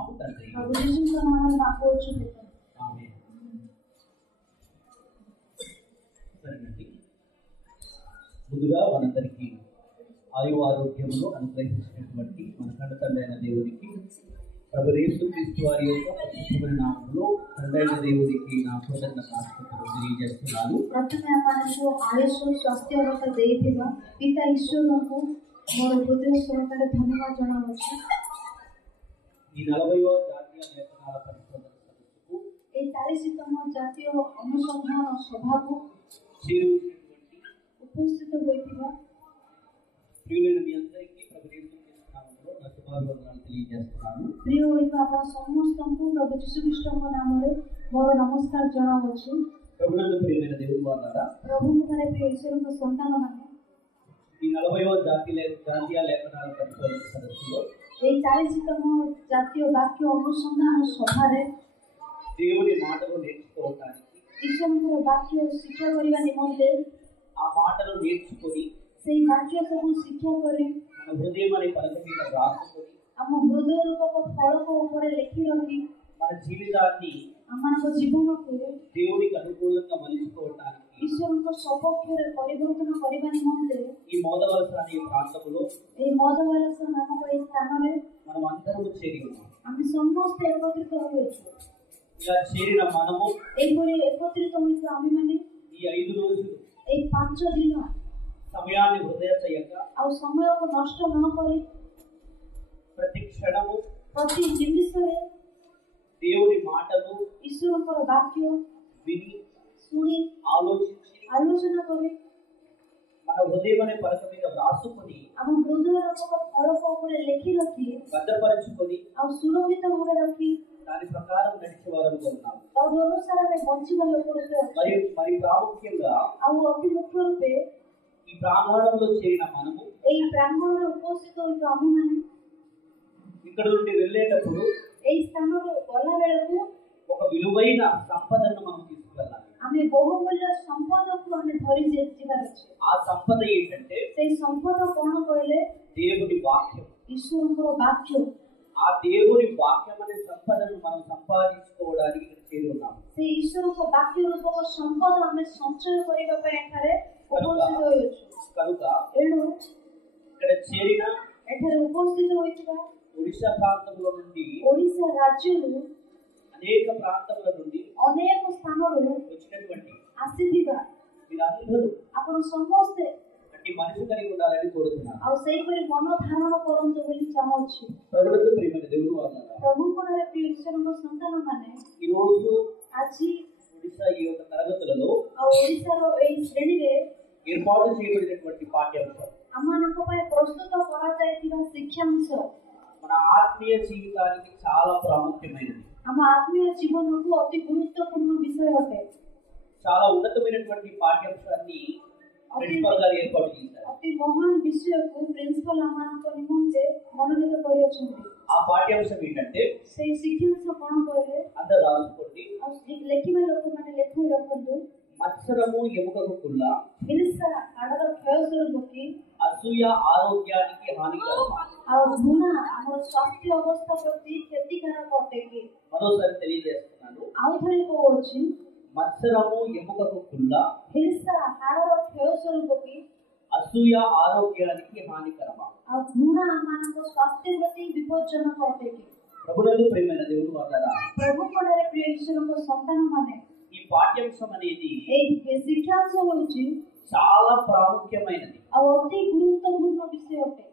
వేడుకుంటున్నాము తండ్రి. ఆమేన్. సరేనండి, ముందుగా మనందరికీ ఆయు ఆరోగ్యములు అనుగ్రహించినటువంటి మన కన్న తండ్రి అయిన దేవునికి, ప్రభు యేసుక్రీస్తు వారి యొక్క పరిశుద్ధమైన నామములో తండ్రి అయిన దేవునికి నా కృతజ్ఞతాస్తుతులు తెలియజేస్తున్నాను. ପ୍ରଥମେ ଆପଣଙ୍କୁ ଆୟୁଷ ସ୍ୱାସ୍ଥ୍ୟ ଅବସ୍ଥା ଦେଇଥିବା ପିତା ଈଶ୍ୱରଙ୍କୁ ମୋର ହୃଦୟ ସହକାରେ ଧନ୍ୟବାଦ ଜଣାଉଛି। ఈ 40వ జాతీయ లేఖనాల పరిశోధన సదస్సుకు এই 40తమ ଜାତୀୟ ଅନୁସନ୍ଧାନ ସଭାକୁ చేరువచ్చినటువంటి ଉପସ୍ଥିତ ହୋଇଥିବା ప్రియులైన మీ అందరికీ ప్రభు యేసుక్రీస్తు నామములో నా శుభాభివందనాలు తెలియజేస్తున్నాను। ପ୍ରିୟ ହୋଇଥିବା ଆପଣ ସମସ୍ତଙ୍କୁ ପ୍ରଭୁ ଯୀଶୁଖ୍ରୀଷ୍ଟଙ୍କ ନାମରେ ମୋର ନମସ୍କାର ଜଣାଉଛି। ప్రభునందు ప్రియమైన దేవుని వారలారా, ପ୍ରଭୁଙ୍କଠାରେ ପ୍ରିୟ ଈଶ୍ୱରଙ୍କ ସନ୍ତାନମାନେ ఈ 40వ జాతీయ లేఖనాల పరిశోధన సదస్సులో এই 40ତମ ଜାତୀୟ ବାକ୍ୟ ଅନୁସନ୍ଧାନ ସଭାରେ దేవుని మాటలు నేర్చుకోవడానికి, ଈଶ୍ୱରଙ୍କର ବାକ୍ୟ ଶିକ୍ଷା କରିବା ନିମନ୍ତେ ఆ మాటలు నేర్చుకొని ସେଇ ବାକ୍ୟ ସବୁ ଶିକ୍ଷା କରି మన హృదయం అనే పలక మీద రాసుకొని ଆମ ହୃଦୟ ରୂପକ ଫଳକ ଉପରେ ଲେଖି ରଖି మన జీవితాన్ని ଆମମାନଙ୍କ ଜୀବନକୁ దేవునికి అనుకూలంగా మలుచుకోవడానికి ଈଶ୍ୱରଙ୍କ ସପକ୍ଷରେ ପରିବର୍ତ୍ତନ କରିବା ନିମନ୍ତେ ఈ మోదవలస అనే ప్రాంతంలో ଏହି ମଦବାଲସ ନାମକ ଏହି ସ୍ଥାନରେ మనం అందరము చేరి ఉన్నాం। ଆମେ ସମସ୍ତେ ଏକତ୍ରିତ ହୋଇଅଛୁ। ఇలా చేరిన మనము ଏହିପରି ଏକତ୍ରିତ ହୋଇଥିବା ଆମେମାନେ ఈ 5 రోజులు ଏହି 5 ଦିନ సమయాన్ని వృధా చేయక ଆଉ ସମୟକୁ ନଷ୍ଟ ନ କରି ప్రతి క్షణము ପ୍ରତି ଜିନିଷରେ దేవుని మాటలు ଈଶ୍ୱରଙ୍କର ବାକ୍ୟ విని ଶୁଣି ఆలోచించి ଆଲୋଚନା କରି మన హృదయం అనే పలక మీద రాసుకొని ଆମ ହୃଦୟ ରୂପକ ଫଳକ ଉପରେ ଲେଖି ରଖି భద్రపరచుకొని ଆଉ ସୁରକ୍ଷିତ ଭାବେ ରଖି దాని ప్రకారం నడిచే వారముగా ఉన్నాము। ତଦ୍ ଅନୁସାରେ ବଞ୍ଚିବା ଲୋକ ରୂପେ ଅଛୁ। మరి ప్రాముఖ్యంగా ଆଉ ଅତି ମୁଖ୍ୟ ରୂପେ ఈ ప్రాంగణంలో చేరిన మనము ଏହି ପ୍ରାଙ୍ଗଣରେ ଉପସ୍ଥିତ ହୋଇଥିବା ଆମେମାନେ ఇక్కడ నుండి వెళ్ళేటప్పుడు ଏହି ସ୍ଥାନରୁ ଗଲା ବେଳକୁ ఒక విలువైన సంపదను మనం తీసుకెళ్ళాలి। ଆମେ ବହୁମୂଲ୍ୟ ସମ୍ପଦକୁ ଆମେ ଧରି ଯିବାର ଅଛି। ఆ సంపద ఏంటంటే ସେଇ ସମ୍ପଦ କଣ କହିଲେ దేవుని వాక్యం। ଈଶ୍ୱରଙ୍କର ବାକ୍ୟ। ఆ దేవుని వాక్యం అనే సంపదను మనం సంపాదించుకోవడానికి ఇక్కడ చేరి ఉన్నాము। ସେଇ ଈଶ୍ୱରଙ୍କ ବାକ୍ୟ ରୂପକ ସମ୍ପଦ ଆମେ ସଞ୍ଚୟ କରିବା ପାଇଁ ଏଠାରେ ଉପସ୍ଥିତ ହୋଇଅଛୁ। కనుక ଏଣୁ ఇక్కడ చేరిన ଏଠାରେ ଉପସ୍ଥିତ ହୋଇଥିବା ఒడిశా ప్రాంతంలో నుండి ଓଡ଼ିଶା ରାଜ୍ୟରୁ అనేక ప్రాంతముల నుండి ଅନେକ ସ୍ଥାନରୁ వచ్చినటువంటి ଆସିଥିବା మీరందరూ ଆପଣ ସମସ୍ତେ అట్టి మనసు కలిగి ఉండాలని కోరుతున్నాను। ଆଉ ସେହିପରି ମନ ଧାରଣ କରନ୍ତୁ ବୋଲି ଚାହୁଁଛି। ప్రభునందు ప్రియమైన దేవుని వారలారా, ପ୍ରଭୁଙ୍କର ପ୍ରିୟ ଈଶ୍ୱରଙ୍କ ସନ୍ତାନମାନେ ఈ రోజు ଆଜି ఒడిశా ఈ యొక్క తరగతులలో ଆଉ ଓଡ଼ିଶାର ଏହି ଶ୍ରେଣୀରେ ఏర్పాటు చేయబడినటువంటి పాఠ్యాంశం ଆମମାନଙ୍କ ପାଇଁ ପ୍ରସ୍ତୁତ କରାଯାଇଥିବା ଶିକ୍ଷାଂଶ మన ఆత్మీయ జీవితానికి చాలా ప్రాముఖ్యమైనది। ଆମ ଆତ୍ମୀୟ ଜୀବନକୁ ଅତି ଗୁରୁତ୍ୱପୂର୍ଣ୍ଣ ବିଷୟ ଅଟେ। చాలా ఉన్నతమైనటువంటి పాఠ్యాంశాన్ని ప్రిన్సిపల్ గారు ఏర్పాటు చేశారు। ଅତି ମହାନ ବିଷୟକୁ ପ୍ରିନ୍ସିପାଲ ଆମମାନଙ୍କ ନିମନ୍ତେ ମନୋନୀତ କରିଅଛନ୍ତି। ఆ పాఠ్యాంశం ఏంటంటే ସେଇ ଶିକ୍ଷାଂଶ କଣ କହିଲେ అందరూ రాసుకోండి। ଆଉ ଲେଖିବା ଲୋକମାନେ ଲେଖି ରଖନ୍ତୁ। మత్సరము ఎముకకు కుళ్ళ, ହିଂସା ହାଡ଼ର କ୍ଷୟ ସ୍ୱରୂପ କି, అసూయ ఆరోగ్యానికి హానికరం। ଆଉ ଘୃଣା ଆମର ସ୍ୱାସ୍ଥ୍ୟ ଅବସ୍ଥା ପ୍ରତି କ୍ଷତିକାରକ ଅଟେ କି। మరోసారి తెలియజేస్తున్నాను, ଆଉ ଥରେ କହୁଅଛି, మత్సరము ఎముకకు కుళ్ళ, ହିଂସା ହାଡ଼ର କ୍ଷୟ ସ୍ୱରୂପ କି, అసూయ ఆరోగ్యానికి హానికరమా। ଆଉ ଘୃଣା ଆମମାନଙ୍କ ସ୍ୱାସ୍ଥ୍ୟ ପ୍ରତି ବିପଜ୍ଜନକ ଅଟେ କି। ప్రభునందు ప్రియమైన దేవుని వారలారా, ପ୍ରଭୁଙ୍କଠାରେ ପ୍ରିୟ ଈଶ୍ୱରଙ୍କ ସନ୍ତାନମାନେ ఈ పాఠ్యాంశం అనేది ଏହି ଶିକ୍ଷାଂଶ ହେଉଛି చాలా ప్రాముఖ్యమైనది। ଆଉ ଅତି ଗୁରୁତ୍ୱପୂର୍ଣ୍ଣ ବିଷୟ ଅଟେ।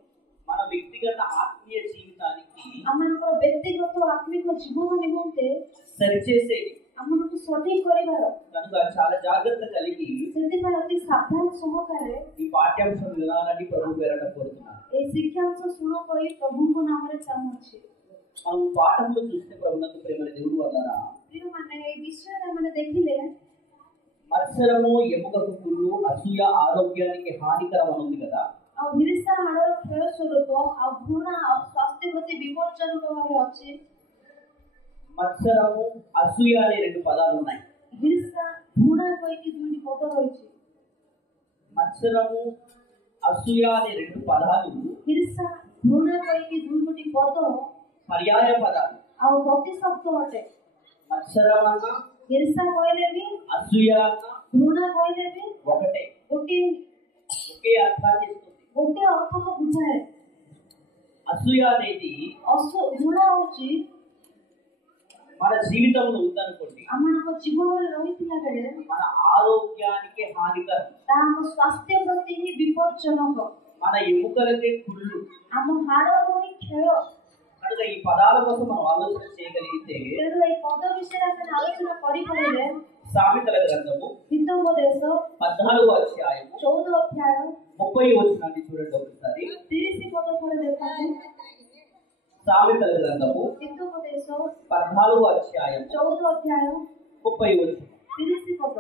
మన వ్యక్తిగత ఆత్మీయ జీవితానికి ଆମମାନଙ୍କର ବ୍ୟକ୍ତିଗତ ଆତ୍ମିକ ଜୀବନ ନିମନ୍ତେ సరిచేసేది। ଆମମାନଙ୍କୁ ସଠିକ କରିବାର, కనుక చాలా జాగ్రత్త కలిగి ସେଥିପାଇଁ ଅତି ସାବଧାନ ସହକାରେ ఈ పాఠ్యాంశం వినాలని ప్రభు పేరట కోరుతున్నాను। ଏହି ଶିକ୍ଷାଂଶ ଶୁଣ କହି ପ୍ରଭୁଙ୍କ ନାମରେ ଚାହୁଁଛି। మనం పాఠంలో చూస్తే ప్రభునందు ప్రేమైన దేవుని వారలారా, ପ୍ରିୟମାନେ ଏହି ବିଷୟରେ ଆମେ ଦେଖିଲେ మత్సరము ఎముకకు కుళ్ళు, అసూయ ఆరోగ్యానికి హానికరం అని ఉంది కదా। ଆଉ ହିଂସା ହାଡ଼ର କ୍ଷୟ ସ୍ୱରୂପ, ଆଉ ଘୃଣା ଆଉ ସ୍ୱାସ୍ଥ୍ୟ ପ୍ରତି ବିପଜ୍ଜନକ ଭାବେ ଅଛି। మత్సరము అసూయ అనే రెండు పదాలు ఉన్నాయి। ହିଂସା ଘୃଣା କହିକି ଦୁଇଟି ପଦ ରହିଛି। మత్సరము అసూయ అనే రెండు పదాలు ହିଂସା ଘୃଣା କହିକି ଦୁଇଟି ପଦ పర్యాయ పదాలు। ଆଉ ପ୍ରତିଶବ୍ଦ ଅଟେ। మత్సరం అన్నా ఈర్ଷା କହିଲେ ବି, అసూయ అన్నా ଘୃଣା କହିଲେ ବି ఒకటే, ଗୋଟିଏ ఒకే అర్థాన్ని ఇస్తుంది. ଗୋଟିଏ ଅର୍ଥକୁ ବୁଝାଏ। అసూయ అనేది ଘୃଣା ହଉଛି మన జీవితంలో ఉందనుకోండి, ଆମମାନଙ୍କ ଜୀବନରେ ରହିଥିଲା ବେଳେ మన ఆరోగ్యానికి హానికరం, ତାହା ଆମ ସ୍ୱାସ୍ଥ୍ୟ ପ୍ରତି ହିଁ ବିପଜ୍ଜନକ, మన ఎముకలకే కుళ్ళు. ଆମ ହାଡ଼କୁ ହିଁ କ୍ଷୟ। కనుక ఈ పదాల కోసం మనం ఆలోచన చేయగలిగితే ତେଣୁ ଏହି ପଦ ବିଷୟରେ ଆମେ ଆଲୋଚନା କରିପାରିଲେ సామెతల గ్రంథము ହିତୋପଦେଶ 14వ అధ్యాయము 14 ଅଧ୍ୟାୟ 30 వచనాన్ని చూడండి ఒకసారి. 30 ପଦ ଥରେ ଦେଖନ୍ତୁ। సామెతల గ్రంథము ହିତୋପଦେଶ 14వ అధ్యాయం 14 ଅଧ୍ୟାୟ 30 వచనం. 30 ପଦ।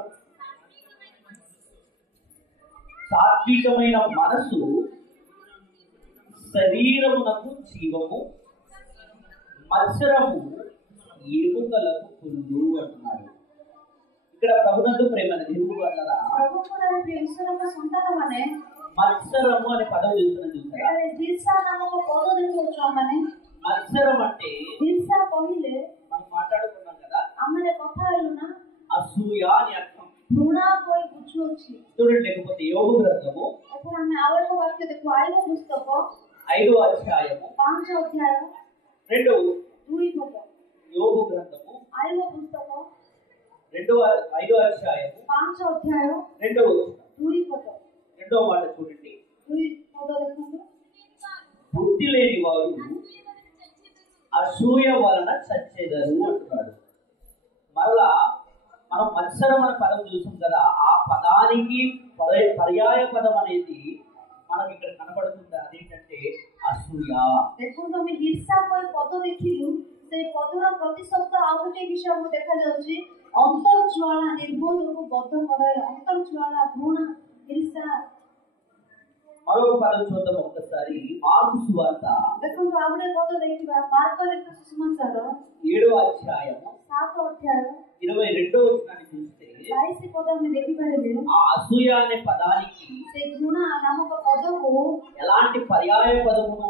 సాత్వికమైన మనసు శరీరమునకు జీవము, మత్సరము ఎముకలకు కుళ్ళు అంటున్నాడు. ఇక్కడ ప్రభునందు ప్రేమ దేవుడు అన్నారా, ప్రభువునందు ప్రియ ఈశ్వరଙ୍କ సంతానମାନେ మత్సరము అనే పదం చూస్తున్నాం చూసారా. ఈర్ଷା ନାମକ ପଦ ଦେଖୁଛୁ ଆମମାନେ। మత్సరం అంటే ఈర్ଷା କହିଲେ మనం మాట్లాడుకున్నాం కదా, ଆମେ କଥା ହେଲୁ ନା, అసూయ అని అర్థం. ଘୃଣା କହି ବୁଝୁଅଛି। చూడండి, లేకపోతే యోబు గ్రంథము ଏଥର ଆମେ ଆଉ ଏକ ବାକ୍ୟ ଦେଖୁ। ଆଇବ ପୁସ୍ତକ 5వ అధ్యాయము 5 ଅଧ୍ୟାୟ 2వ 2 ପଦ। యోబు గ్రంథము ଆଇବ పుస్తକ 5వ అధ్యాయము 5 ଅଧ୍ୟାୟ 2వ వచనం. 2 ପଦ। 2వ మాట చూడండి. 2 ପଦ ଦେଖନ୍ତୁ। బుద్ధి లేని వారు అసూయ వలన చచ్చెదరు అంటున్నాడు. మరలా మనం మత్సరం అనే పదం చూసాం కదా, ఆ పదానికి పర్యాయ పదం అనేది మనకి ఇక్కడ కనబడుతుంది. అదేంటంటే అసూయ. ଦେଖନ୍ତୁ ଆମେ ହିର୍ଷା କହି ପଦ ଦେଖିଲୁ, ସେଇ ପଦର ପ୍ରତିଶବ୍ଦ ଆଉ ଗୋଟେ ବିଷୟ ଆମକୁ ଦେଖାଯାଉଛି, ଅନ୍ତର୍ଜ୍ୱାଳା ନିର୍ବୋଧକୁ ବଦ୍ଧ କରାଏ। ଅନ୍ତର୍ଜ୍ୱାଳା, ଘୃଣା, ହିର୍ଷା। మరొక పదం చూద్దాం ఒక్కసారి. మార్కు సువార్త ଦେଖନ୍ତୁ ଆଉ ଗୋଟେ ପଦ ଦେଖିବା। ମାର୍କ ଲେଖା ସୁସମାଚାର 7వ అధ్యాయము 7 ଅଧ୍ୟାୟ 22వ వచనాన్ని చూస్తే 22 ପଦ ଆମେ ଦେଖିପାରିଲେ ఆ అసూయ అనే పదానికి ସେଇ ଘୃଣା ନାମକ ପଦକୁ ఎలాంటి పర్యాయ పదమును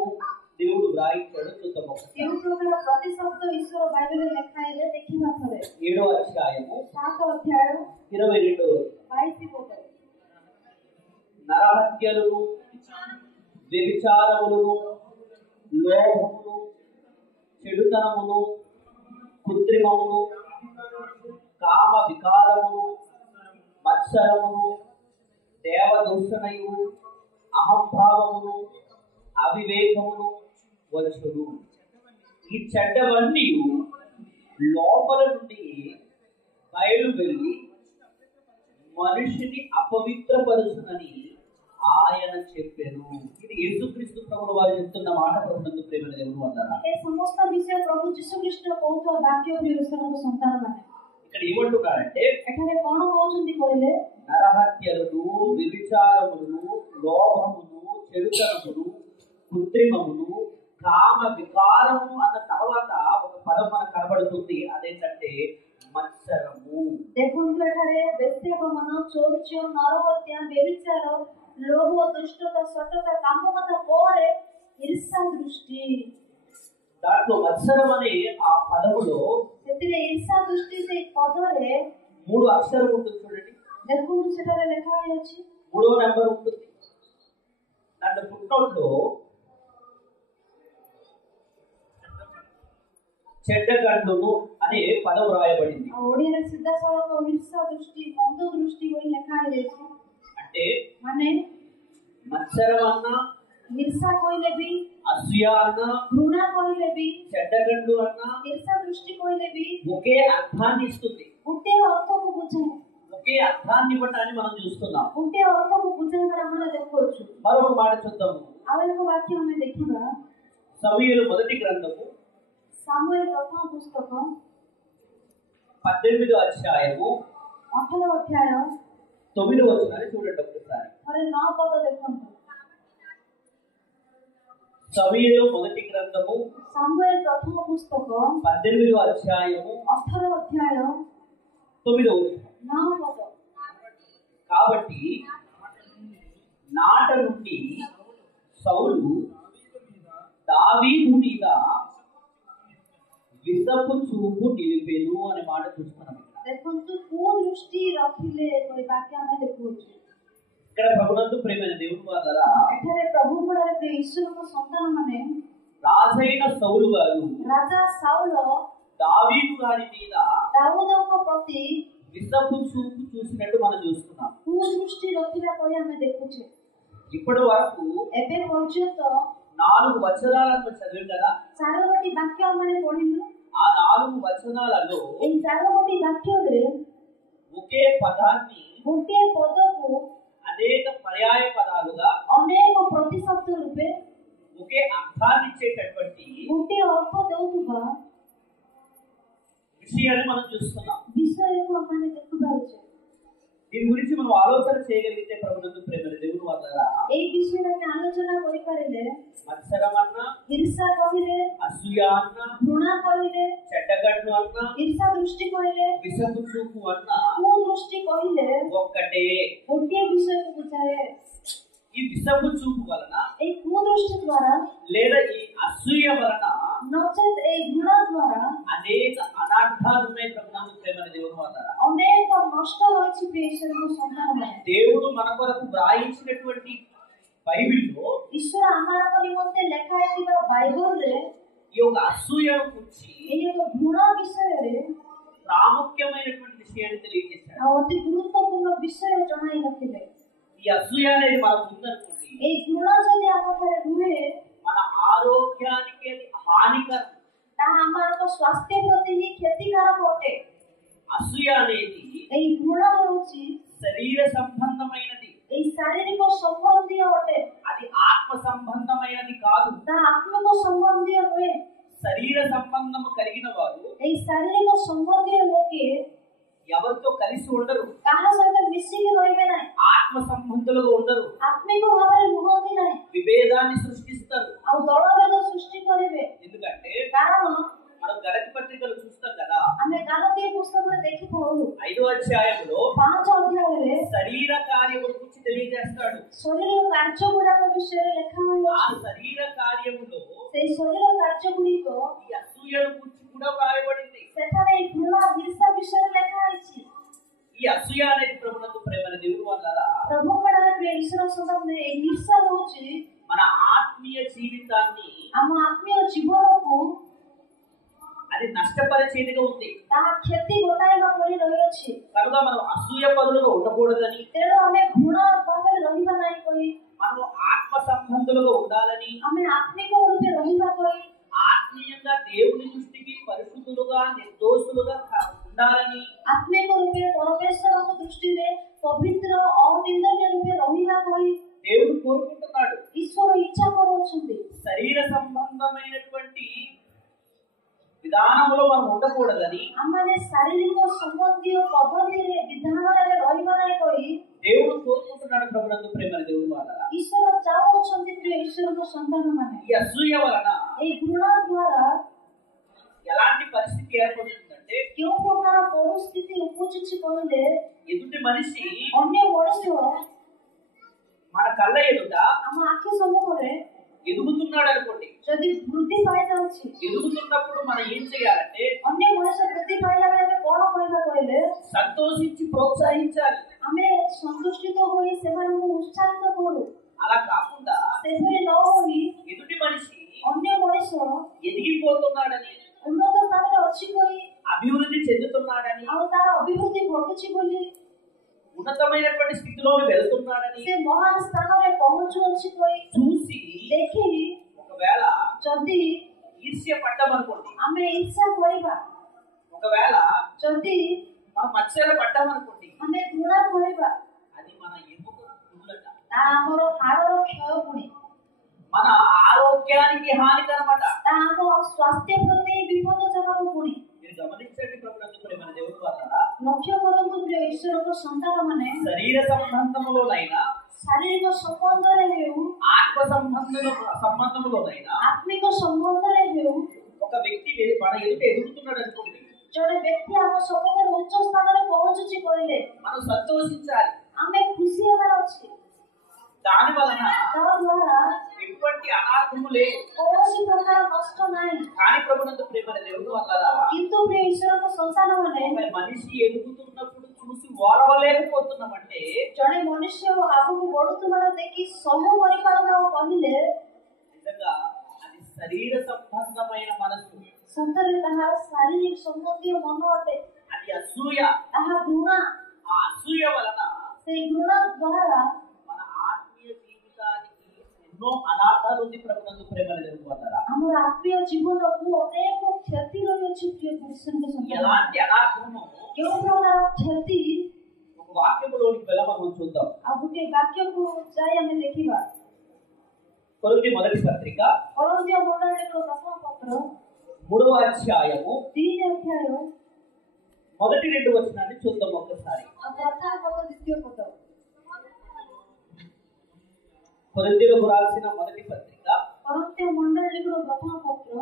దేవుడు వ్రాయించాడో చూద్దాం ఒకసారి. କେଉଁ ପ୍ରକାର ପ୍ରତିଶବ୍ଦ ଈଶ୍ୱର ବାଇବେଲରେ ଲେଖା ହେଲେ ଦେଖିବା ଥରେ। 7వ అధ్యాయము 7 ଅଧ୍ୟାୟ 22వ వచనం. 22 ପଦ। నరహత్యలను, వ్యభిచారములను, లోభమును, చెడుతనమును, కృత్రిమమును, కామ వికారమును, మత్సరమును, దేవదూషణయు, అహంభావమును, అవివేకమును వచ్చును. ఈ చెడ్డవన్నీ లోపల నుండి బయలు వెళ్ళి మనిషిని అపవిత్రపరుచునని ఆయన చెప్పారు. ఇది యేసుక్రీస్తు ప్రభువు వారు చెప్తున్న మాట. ప్రభునందు ప్రేమ దేవుడు అన్నారా. ଏ ସମସ୍ତ ବିଷୟ ପ୍ରଭୁ ଯୀଶୁ ଖ୍ରୀଷ୍ଟ କହୁଥିବା ବାକ୍ୟ ପ୍ରିୟ ଈଶ୍ୱରଙ୍କ ସନ୍ତାନମାନେ। ఇక్కడ ఏమంటున్నారంటే, ଏଠାରେ କଣ କହୁଛନ୍ତି କହିଲେ, నరహత్యలను, వ్యభిచారములను, లోభమును, చెడుతనమును, కృత్రిమమును, కామ వికారము అన్న తర్వాత ఒక పదం మనకు కనబడుతుంది. అదేంటంటే మత్సరము. ଦେଖନ୍ତୁ ଏଠାରେ ବେଶ୍ୟାଗମନ, ଚୌର୍ଯ୍ୟ, ନରହତ୍ୟା, ବ୍ୟଭିଚାର, ଲୋଭ, ଦୁଷ୍ଟତା, ସଟତା, କାମକଥା ପରେ ଈର୍ଷା ଦୃଷ୍ଟି। దాంట్లో మత్సరం అనే ఆ పదములో ସେଥିରେ ଈର୍ଷା ଦୃଷ୍ଟି ସେଇ ପଦରେ 3 అక్షరం ఉంటుంది చూడండి. ଦେଖନ୍ତୁ ସେଠାରେ ଲେଖା ହୋଇଅଛି 3వ నెంబర్ ఉంటుంది. దాంట్లో ఫుట్‌నోట్లో చెడ్డ కన్నులు అనే పదం రాయబడింది. ଓଡ଼ିଆରେ ସିଧାସଳଖ ଈର୍ଷା ଦୃଷ୍ଟି, ମନ୍ଦ ଦୃଷ୍ଟି ବୋଲି ଲେଖା ହୋଇଯାଇଛି। అంటే ମାନେ మత్సరం అన్నా, ଈର୍ଷା କହିଲେ ବି, అసూయ అన్నా, ଘୃଣା କହିଲେ ବି, చెడ్డ కన్ను అన్నా ଈର୍ଷା ଦୃଷ୍ଟି କହିଲେ ବି ఒకే అర్థాన్ని ఇస్తుంది. ଗୋଟିଏ ଅର୍ଥକୁ ବୁଝାଏ। ఒకే అర్థాన్ని ఇవ్వటాన్ని మనం చూస్తున్నాం. ଗୋଟିଏ ଅର୍ଥକୁ ବୁଝାଇବାର ଆମେ ଦେଖୁଅଛୁ। మరొక మాట చూద్దాము. ଆଉ ଏକ ବାକ୍ୟ ଆମେ ଦେଖିବା। సమూయేలు మొదటి గ్రంథము ସାମୁଏଲ ପ୍ରଥମ ପୁସ୍ତକ 18వ అధ్యాయము 18 ଅଧ୍ୟାୟ 9వ వచనాన్ని చూడండి ఒకసారి. ଥରେ 9 ପଦ ଦେଖନ୍ତୁ। సమూయేలు మొదటి గ్రంథము ସାମୁଏଲ ପ୍ରଥମ ପୁସ୍ତକ 18వ అధ్యాయము 18 ଅଧ୍ୟାୟ 9వ వచనం. 9 ପଦ। కాబట్టి నాట నుండి సౌలు దావీదు మీద విసపు చూపు నిలిపెను అనే మాట చూస్తున్నాం. ଦେଖନ୍ତୁ କୋଉ ଦୃଷ୍ଟି ରଖିଲେ କୋଇ ବାକ୍ୟ ଆମେ ଦେଖୁଛୁ ఇక్కడ ప్రభునందు ప్రియమైన దేవుని వారలారా, ଏଠାରେ ପ୍ରଭୁଙ୍କର ପ୍ରିୟ ଈଶ୍ୱରଙ୍କ ସନ୍ତାନମାନେ రాజైన సౌలు గారు ରାଜା ସାଉଲ దావీదు గారి మీద ଦାଉଦଙ୍କ ପ୍ରତି విసపు చూపు చూసినట్టు మనం చూస్తున్నాం. କୋଉ ଦୃଷ୍ଟି ରଖିଲା ପରି ଆମେ ଦେଖୁଛେ. ఇప్పటి వరకు ଏବେ ପର୍ଯ୍ୟନ୍ତ 4 వచనాలను చదివాం కదా. 4ଟି ବାକ୍ୟ ଆମେ ପଢିଲୁ. ఆ 4 వచనాలలో ଏଇ 4ଟି ବାକ୍ୟରେ ఒకే పదాన్ని ଗୋଟିଏ ପଦକୁ అనేక పర్యాయ పదాలుగా ଅନେକ ପ୍ରତିଶବ୍ଦ ରୂପେ ఒకే అర్థాన్ని ఇచ్చేటటువంటి ଗୋଟିଏ ଅର୍ଥ ଦେଉଥିବା విషయాన్ని మనం చూస్తున్నాం. ବିଷୟକୁ ଆମେ ଦେଖିପାରୁଛେ. దీని గురించి మనం ఆలోచన చేయగలిగితే ప్రభునందు ప్రేమల దేవుని వారలారా, এই বিষয়ে ଆମେ ଆଲୋଚନା କରିପାରିଲେ మత్సరం అన్నా, ଈର୍ଷା କହିଲେ, అసూయ అన్నా, ଘୃଣା କହିଲେ, చెడ్డగడ్డు అన్నా, ଈର୍ଷା ଦୃଷ୍ଟି କହିଲେ, విసపు చూపు అన్నా କୁଦୃଷ୍ଟି କହିଲେ ఒక్కటే. ଗୋଟିଏ ବିଷୟକୁ ବୁଝାଏ. ఈ విసపు చూపు వలన এই କୁଦୃଷ୍ଟି ଦ୍ୱାରା లేదా ఈ అసూయ వలన ନଚେତ୍ এই ଘୃଣା ଦ୍ୱାରା అనేక అనార్థాలు ఉన్నాయి ప్రభునందు ప్రేమల దేవుని వారలారా. ଅନେକ ନଷ୍ଟ ହୋଇଛି ଈଶ୍ୱରଙ୍କ ସନ୍ତାନମାନେ. దేవుడు మన కొరకు వ్రాయించినటువంటి బైబిల్లో ଈଶ୍ୱର ଆମମାନଙ୍କ ନିମନ୍ତେ ଲେଖା ହେଇଥିବା ବାଇବଲରେ ఈ యొక్క అసూయను గురించి ଏହି ଏକ ଘୃଣା ବିଷୟରେ ప్రాముఖ్యమైనటువంటి విషయాన్ని తెలియజేశారు. ଆଉ ଅତି ଗୁରୁତ୍ୱପୂର୍ଣ୍ଣ ବିଷୟ ଜଣାଇ ରଖିଲେ. ఈ అసూయ అనేది మనకు ఉందనుకోండి, এই ଘୃଣା ଯଦି ଆମଠାରେ ରୁହେ మన ఆరోగ్యానికి అది హానికరం. ତାହା ଆମମାନଙ୍କ ସ୍ୱାସ୍ଥ୍ୟ ପ୍ରତି ହିଁ କ୍ଷତିକାରକ ଅଟେ. అసూయ అనేది ଏହି ଘୃଣା ହେଉଛି శరీర సంబంధమైనది, ଏହି ଶାରୀରିକ ସମ୍ବନ୍ଧୀୟ ଅଟେ. అది ఆత్మ సంబంధమైనది కాదు. ତାହା ଆତ୍ମିକ ସମ୍ବନ୍ଧୀୟ ନୁହେଁ. శరీర సంబంధము కలిగిన వారు ଏହି ଶାରୀରିକ ସମ୍ବନ୍ଧୀୟ ଲୋକେ ఎవరితో కలిసి ఉండరు, କାହା ସହିତ ମିଶିକି ରହିବେ ନାହିଁ. ఆత్మ సంబంధులుగా ఉండరు, ଆତ୍ମିକ ଭାବରେ ରୁହନ୍ତି ନାହିଁ. విభేదాన్ని సృష్టిస్తారు. ଆଉ ଦଳଭେଦ ସୃଷ୍ଟି କରିବେ. ఎందుకంటే କାରଣ మనం గలతీ పత్రికలు చూస్తాం కదా, ଆମେ ଗାଲାତୀୟ పుస్తకంలో ଦେଖିଥାଉ 5వ అధ్యాయంలో 5 ଅଧ୍ୟାୟରେ శరీర కార్యముల గురించి తెలియజేస్తాడు. ଶରୀର କାର୍ଯ୍ୟ ଗୁଡାକ ବିଷୟରେ ଲେଖା ఆ ହୋଇଅଛି. శరీర కార్యములో ସେଇ ଶରୀର କାର୍ଯ୍ୟ ଗୁଡିକ ఈ అసూయను గురించి కూడా వ్రాయబడింది. ସେଠାରେ ଏହି ଘୃଣା ଈର୍ଷା ବିଷୟରେ ଲେଖା ହୋଇଛି. ఈ అసూయ అనేది ప్రభునందు ప్రేమల దేవుని వారలారా, ପ୍ରଭୁଙ୍କର ପ୍ରିୟ ଈଶ୍ୱର ସନ୍ତାନ ଏହି ଈର୍ଷା ହେଉଛି మన ఆత్మీయ జీవితాన్ని ଆମ ଆତ୍ମୀୟ ଜୀବନକୁ అది నష్టపరిచేదిగా ఉంది. ତାହା କ୍ଷତି ଘଟାଇବା ପରି ରହିଅଛି. కనుక మనం అసూయ పరులుగా ఉండకూడదని, ତେଣୁ ଆମେ ଘୃଣା ଭାବରେ ରହିବା ନାହିଁ କହି, మనం ఆత్మ సంబంధులుగా ఉండాలని, ଆମେ ଆତ୍ମିକ ରୂପେ ରହିବା କହି, ఆత్మీయంగా దేవుని దృష్టికి పరిశుద్ధులుగా నిర్దోషులుగా ఉండాలని ଆତ୍ମିକ ରୂପେ ପରମେଶ୍ୱରଙ୍କ ଦୃଷ୍ଟିରେ ପବିତ୍ର ଅନିନ୍ଦନୀୟ ରୂପେ ରହିବା କହି దేవుడు కోరుకుంటున్నాడు. ଈଶ୍ୱର ଇଚ୍ଛା କରୁଅଛନ୍ତି. శరీర సంబంధమైనటువంటి విధానంలో మనం ఉండకూడదని, ଆମମାନେ ଶାରୀରିକ ସମ୍ବନ୍ଧୀୟ ପଦ୍ଧତିରେ ବିଧାନରେ ରହିବା ନାହିଁ କହି దేవుడు కోరుకుంటున్నాడు. ప్రభునందు ప్రేమల దేవుని వారలారా, ଈଶ୍ୱର ଚାହୁଁଛନ୍ତି ପ୍ରିୟ ଈଶ୍ୱରଙ୍କ ସନ୍ତାନମାନେ. ఈ అసూయ వలన ଏହି ଘୃଣା ଦ୍ୱାରା ఎలాంటి పరిస్థితి ఏర్పడుతుందంటే, କେଉଁ ପ୍ରକାର ପରିସ୍ଥିତି ଉପୁଜୁଛି କହିଲେ ఎదుటి మనిషి ଅନ୍ୟ ମଣିଷ మన కళ్ళ ఎదుట ଆମ ଆଖି ସମ୍ମୁଖରେ ఎదుగుతున్నాడు అనుకోండి. ଯଦି ବୃଦ୍ଧି ପାଇଯାଉଛି, ఎదుగుతున్నప్పుడు మనం ఏం చేయాలంటే ଅନ୍ୟ ମଣିଷ ବୃଦ୍ଧି ପାଇଲା ବେଳେ ଆମେ କଣ କରିବା କହିଲେ సంతోషించి ప్రోత్సహించాలి. ଆମେ ସନ୍ତୁଷ୍ଟିତ ହୋଇ ସେମାନଙ୍କୁ ଉତ୍ସାହିତ କରୁ. అలా కాకుండా ସେପରି ନ ହୋଇ ఎదుటి మనిషి ଅନ୍ୟ ମଣିଷ ఎదిగిపోతున్నాడని, ଉନ୍ନତ ସ୍ଥାନରେ ଅଛି କହି అభివృద్ధి చెందుతున్నాడని, ଆଉ ତାର ଅଭିବୃଦ୍ଧି ଘଟୁଛି ବୋଲି, ఉన్నతమైనటువంటి స్థితిలోకి వెళ్తున్నాడని ସେ ମହାନ ସ୍ଥାନରେ ପହଞ୍ଚୁଅଛି କହି చూసి ଦେଖି ఒకవేళ ଯଦି ఈర్ష్య పడ్డామనుకోండి, ଆମେ ଈର୍ଷା କରିବା, ఒకవేళ ଯଦି మనం మత్సర పడ్డామనుకోండి, ଆମେ ଘୃଣା କରିବା, అది మన ఎముక పుల్లట, ତାହା ଆମର ହାଡ଼ର କ୍ଷୟ ପୁଣି, మన ఆరోగ్యానికి హానికరమట. ତାହା ଆମ ସ୍ୱାସ୍ଥ୍ୟ ପ୍ରତି ବିପଦଜନକ ପୁଣି. మీరు గమనించండి ప్రభునందు ప్రేమల దేవుని వారలారా, ଲକ୍ଷ୍ୟ କରନ୍ତୁ ପ୍ରିୟ ଈଶ୍ୱରଙ୍କ ସନ୍ତାନମାନେ, శరీర సంబంధములోనైనా ଶାରୀରିକ ସମ୍ବନ୍ଧରେ ହେଉ, ఆత్మ సంబంధములోనైనా ଆତ୍ମିକ ସମ୍ବନ୍ଧରେ ହେଉ, ఒక వ్యక్తి మన ఎదుట ఎదుగుతున్నాడు అనుకోండి, ଜଣେ ବ୍ୟକ୍ତି ଆମ ସମ୍ମୁଖରେ ଉଚ୍ଚ ସ୍ଥାନରେ ପହଞ୍ଚୁଛି କହିଲେ మనం సంతోషించాలి. ଆମେ ଖୁସି ହେବାର ଅଛି. దాని వలన తద్వారా ఎటువంటి అనార్థము లేదు. కౌଣସି ପ୍ରକାର ନଷ୍ଟ ନାହିଁ। కానీ ప్రభునందు ప్రేమైన దేవుడు వల్లరా କିନ୍ତୁ ପ୍ରିୟ ଈଶ୍ୱରଙ୍କ ସନ୍ତାନମାନେ ఒక మనిషి ఎదుగుతున్నప్పుడు చూసి ఓర్వలేకపోతున్నామంటే ଜଣେ ମନୁଷ୍ୟ ଆଗକୁ ବଢୁଥିବାର ଦେଖି ସହ୍ୟ କରିପାରୁନାହୁଁ କହିଲେ నిజంగా అది శరీర సంబంధమైన మనసు, ସତରେ ତାହା ଶାରୀରିକ ସମ୍ବନ୍ଧୀୟ ମନ ଅଟେ। అది అసూయ। ତାହା ଘୃଣା। ఆ అసూయ వలన ସେଇ ଘୃଣା ଦ୍ୱାରା మన ఆత్మీయ జీవితానికి ఎన్నో అనార్థాలు ఉంది ప్రభునందు ప్రేమైన దేవుడు వల్లరా। ଆମର ଆତ୍ମୀୟ ଜୀବନକୁ ଅନେକ କ୍ଷତି ରହିଅଛି ପ୍ରିୟ ପୁରୁଷଙ୍କ ସନ୍ତାନ। ఎలాంటి అనార్థము କେଉଁ ପ୍ରକାର କ୍ଷତି ఒక వాక్యములోనికి వెళ్ళ మనం చూద్దాం। ଆଉ ଗୋଟିଏ ବାକ୍ୟକୁ ଯାଇ ଆମେ ଦେଖିବା। కొరింథీ మొదటి పత్రిక కొరింథీ మండలిలో ప్రథమ పత్ర 3వ అధ్యాయము 3వ అధ్యాయం మొదటి 2 వచనాన్ని చూద్దాం ఒక్కసారి। ప్రథమ పద ద్వితీయ పద కొరింథీయులకు రాసిన మొదటి పత్రిక కొరింథీ మండలిలో ప్రథమ పత్ర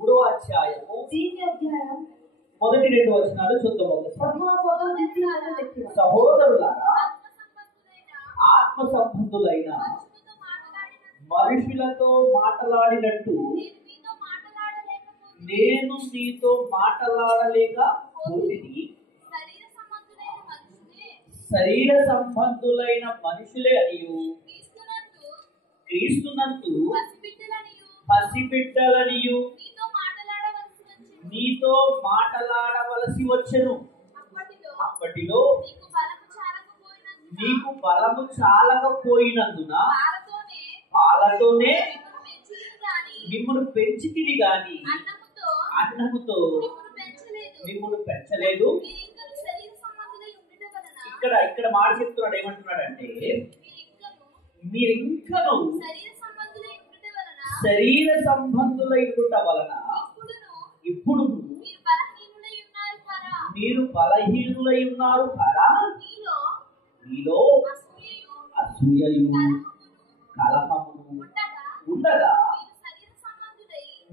3వ అధ్యాయము 3వ అధ్యాయం మొదటి 2 వచనాలు చూద్దాం ఒక్కసారి। ప్రథమ పద ద్వితీయ పద ଦେଖିବା। సహోదరులారా, ఆత్మ సంబంధులైన మనుషులతో మాట్లాడినట్టు నేను మీతో మాట్లాడలేకపోతిని, శరీర సంబంధులైన మనుషులే అనియు క్రీస్తునందు పసిబిడ్డలనియు నీతో మాట్లాడవలసి వచ్చెను। అప్పటిలో నీకు బలము చాలకపోయినందున పాలతోనే మిమ్మును పెంచితిని గాని అన్నముతో మిమ్మును పెంచలేదు। ఇక్కడ మాట చెప్తున్నాడు, ఏమంటున్నాడంటే మీరింకను శరీర సంబంధులై ఉండుట వలన ఇప్పుడు మీరు బలహీనులై ఉన్నారు కదా। మీలో అసూయయు కలహమును ఉండగా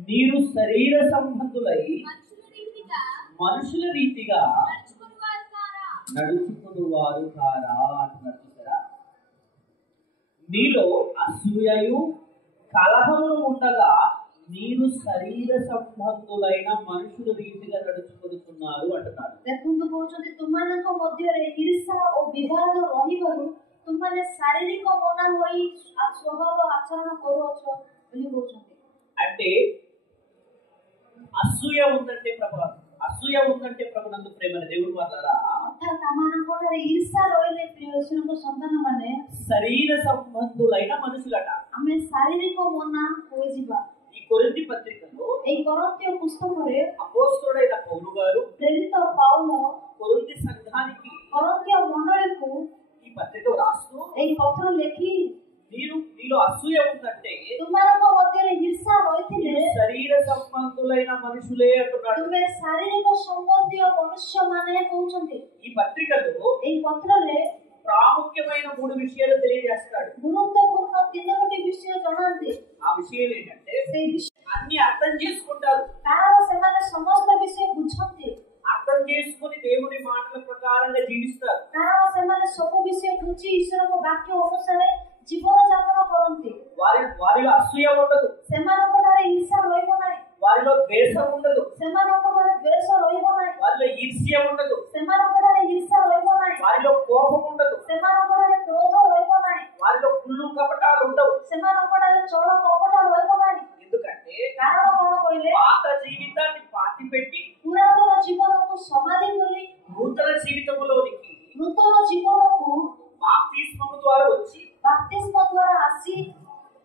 మీరు శరీర సంబంధులై మనుషుల రీతిగా నడుచుకునేవారు కారా అంటున్నారు చూసారా। మీలో అసూయయు కలహమును ఉండగా మీరు శరీర సంబంధులైన మనుషుల రీతిగా నడుచుకుంటున్నారు అంటున్నారు। ଦେଖନ୍ତୁ କହୁଛନ୍ତି ତୁମମାନଙ୍କ ମଧ୍ୟରେ ଈର୍ଷା ଓ ବିବାଦ ରହିବାରୁ ତୁମମାନେ ଶାରୀରିକ ମନା ହୋଇ ସ୍ୱଭାବ ଆଚରଣ କରୁଅଛ ବୋଲି କହୁଛନ୍ତି। అంటే అసూయ ఉందంటే ప్రభునందు ప్రేమైన దేవుడు వల్లరా ଅର୍ଥାତ୍ ଆମମାନଙ୍କଠାରେ ଈର୍ଷା ରହିଲେ ପ୍ରିୟ ଈଶ୍ୱରଙ୍କ ସନ୍ତାନମାନେ శరీర సంబంధులైన మనుషులట। ଆମେ ଶାରୀରିକ ମନା ହୋଇଯିବା। ఈ కొరింథీ పత్రికలో ଏହି కొరింథీ పుస్తకରେ అపోస్తలుడైన పౌలు గారు ప్రేరిత పౌలు కొరింథీ సంఘానికి కొరింథీ మండలికు ఈ పత్రిక రాస్తూ ଏହି పత్ర ଲେଖି మీలో అసూయ ఉందంటే ତୁମମାନଙ୍କ ମଧ୍ୟରେ ଈର୍ଷା ରହିଥିଲେ శరీర సంబంధులైన మనుషులే అంటున్నాడు। ତୁମେ ଶାରୀରିକ ସମ୍ବନ୍ଧୀୟ ମନୁଷ୍ୟମାନେ କହୁଛନ୍ତି। ఈ పత్రికలో ଏହି ପତ୍ରରେ ప్రాముఖ్యమైన 3 విషయాలు తెలియజేస్తాడు। ଗୁରୁତ୍ୱପୂର୍ଣ୍ଣ 3ଟି ବିଷୟ ଜଣାନ୍ତି। ఆ విషయాలు ఏంటంటే ସେଇ ବିଷୟ అన్ని అర్థం చేసుకుంటారు, କାରଣ ସେମାନେ ସମସ୍ତ ବିଷୟ ବୁଝନ୍ତି। అర్థం చేసుకుని దేవుని మాటల ప్రకారంగా జీవిస్తారు। କାରଣ ସେମାନେ ସବୁ ବିଷୟ ବୁଝି ଈଶ୍ୱରଙ୍କ ବାକ୍ୟ ଅନୁସାରେ ଜୀବନ ଯାପନ କରନ୍ତି। వారిలో అసూయ ఉండదు, ସେମାନଙ୍କଠାରେ ଈର୍ଷା ରହିବ ନାହିଁ। వారిలో ద్వేషం ఉండదు, ସେମାନଙ୍କଠାରେ ଦ୍ୱେଷ ରହିବ ନାହିଁ। వారిలో ఈర్ష్య ఉండదు, ସେମାନଙ୍କଠାରେ ଈର୍ଷା ରହିବ ନାହିଁ। వారిలో కోపం ఉండదు, ସେମାନଙ୍କଠାରେ କ୍ରୋଧ ରହିବ ନାହିଁ। వారిలో కుళ్ళు కపటాలు ఉండవు। ସେମାନଙ୍କଠାରେ ଚଳ କପଟ ରହିବ ନାହିଁ। ఎందుకంటే କାରଣ କଣ କହିଲେ పాత జీవితాన్ని పాతిపెట్టి ପୁରାତନ ଜୀବନକୁ ସମାଧି କରି నూతన జీవితంలోనికి ନୂତନ ଜୀବନକୁ బాప్తిస్మము ద్వారా వచ్చి ବାପ୍ତିସ୍ମ ଦ୍ୱାରା ଆସି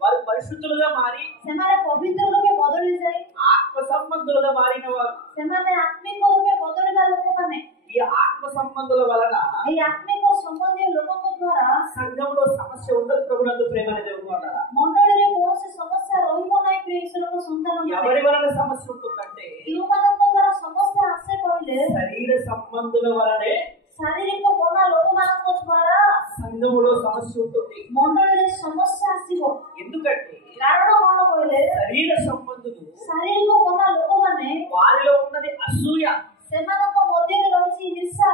వారు పరిశుద్ధులుగా మారి ସେମାନେ ପବିତ୍ର ରୂପେ ବଦଳି ଯାଇ ఆత్మ సంబంధులుగా మారిన వారు। ସେମାନେ ଆତ୍ମିକ ରୂପେ ବଦଳିବା ଲୋକମାନେ ఈ ఆత్మ సంబంధుల వలన ଏହି ଆତ୍ମିକ ସମ୍ବନ୍ଧୀୟ ଲୋକଙ୍କ ଦ୍ୱାରା సంఘంలో సమస్య ఉండదు ప్రభునందు ప్రేమైన దేవుడు వలన। ମଣ୍ଡଳୀରେ କୌଣସି ସମସ୍ୟା ରହିବ ନାହିଁ ପ୍ରିୟ ଈଶ୍ୱରଙ୍କ ସନ୍ତାନମାନେ। ఎవరి వలన సమస్య ఉంటుందంటే କେଉଁମାନଙ୍କ ଦ୍ୱାରା ସମସ୍ୟା ଆସେ କହିଲେ శరీర సంబంధుల వలనే ଶାରୀରିକ ମନା ଲୋକମାନଙ୍କ ଦ୍ୱାରା సంఘములో సమస్య ఉంటుంది। ମଣ୍ଡଳୀରେ ସମସ୍ୟା ଆସିବ। ఎందుకంటే କାରଣ କଣ କହିଲେ శరీర సంబంధులు ଶାରୀରିକ ମନା ଲୋକମାନେ వారిలో ఉన్నది అసూయ। ସେମାନଙ୍କ ମଧ୍ୟରେ ରହିଛି ଈର୍ଷା।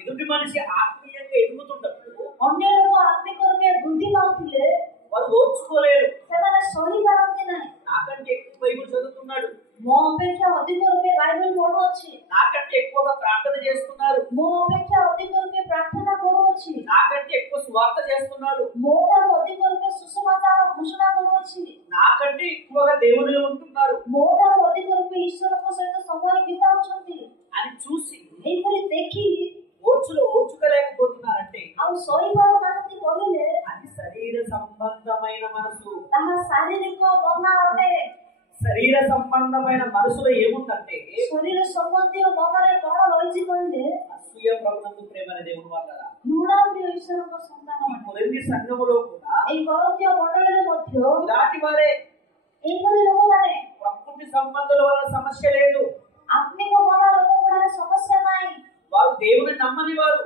ఎదుటి మనిషి ఆత్మీయంగా ఎదుగుతున్నప్పుడు ଅନ୍ୟ ଲୋକ ଆତ୍ମିକ ରୂପେ ବୃଦ୍ଧି ପାଉଥିଲେ ପଢୁଅଛି, నాకంటే ఎక్కువగా ప్రార్థన చేస్తున్నారు, ମୋ ଅପେକ୍ଷା ଅଧିକ ରୂପେ ପ୍ରାର୍ଥନା କରୁଅଛି, నాకంటే ఎక్కువ సువార్త చేస్తున్నారు, ମୋ ଠାରୁ ଅଧିକ ରୂପେ ସୁସମାଚାର ଘୋଷଣା କରୁଅଛି, నాకంటే ఎక్కువగా దేవునిలో ఉంటున్నారు ମୋ ଠାରୁ ଅଧିକ ରୂପେ ଈଶ୍ୱରଙ୍କ ସହିତ ସମୟ ବିତାଉଛନ୍ତି అని చూసి ଏହିପରି ଦେଖି ఓర్చుకోలేకపోతున్నారంటే ଆଉ ସହିପାରୁନାହାନ୍ତି କହିଲେ అది శరీర సంబంధమైన మనసు. ତାହା ଶାରୀରିକ ମନା ଅଟେ। శరీర సంబంధమైన మనసులో ఏముందంటే ଶରୀର ସମ୍ବନ୍ଧୀୟ ମନରେ କଣ ରହିଛି କହିଲେ అసూయ, ప్రభునందు ప్రేమ అనే దేవుని వాళ్ళరా. ଘୃଣାପ୍ରିୟ ଈଶ୍ୱରଙ୍କ ସନ୍ତାନ ఈ కొరింథీ సంఘములో కూడా ଏହି କରନ୍ତୀୟ ମଣ୍ଡଳୀରେ ମଧ୍ୟ ఇలాంటి వారే. ଏହିପରି ଲୋକମାନେ ప్రకృతి సంబంధుల వలన సమస్య లేదు, ଆତ୍ମିକ ମନ ଲୋକଗୁଡ଼ାରେ ସମସ୍ୟା ନାହିଁ, వారు దేవుని నమ్మని వారు.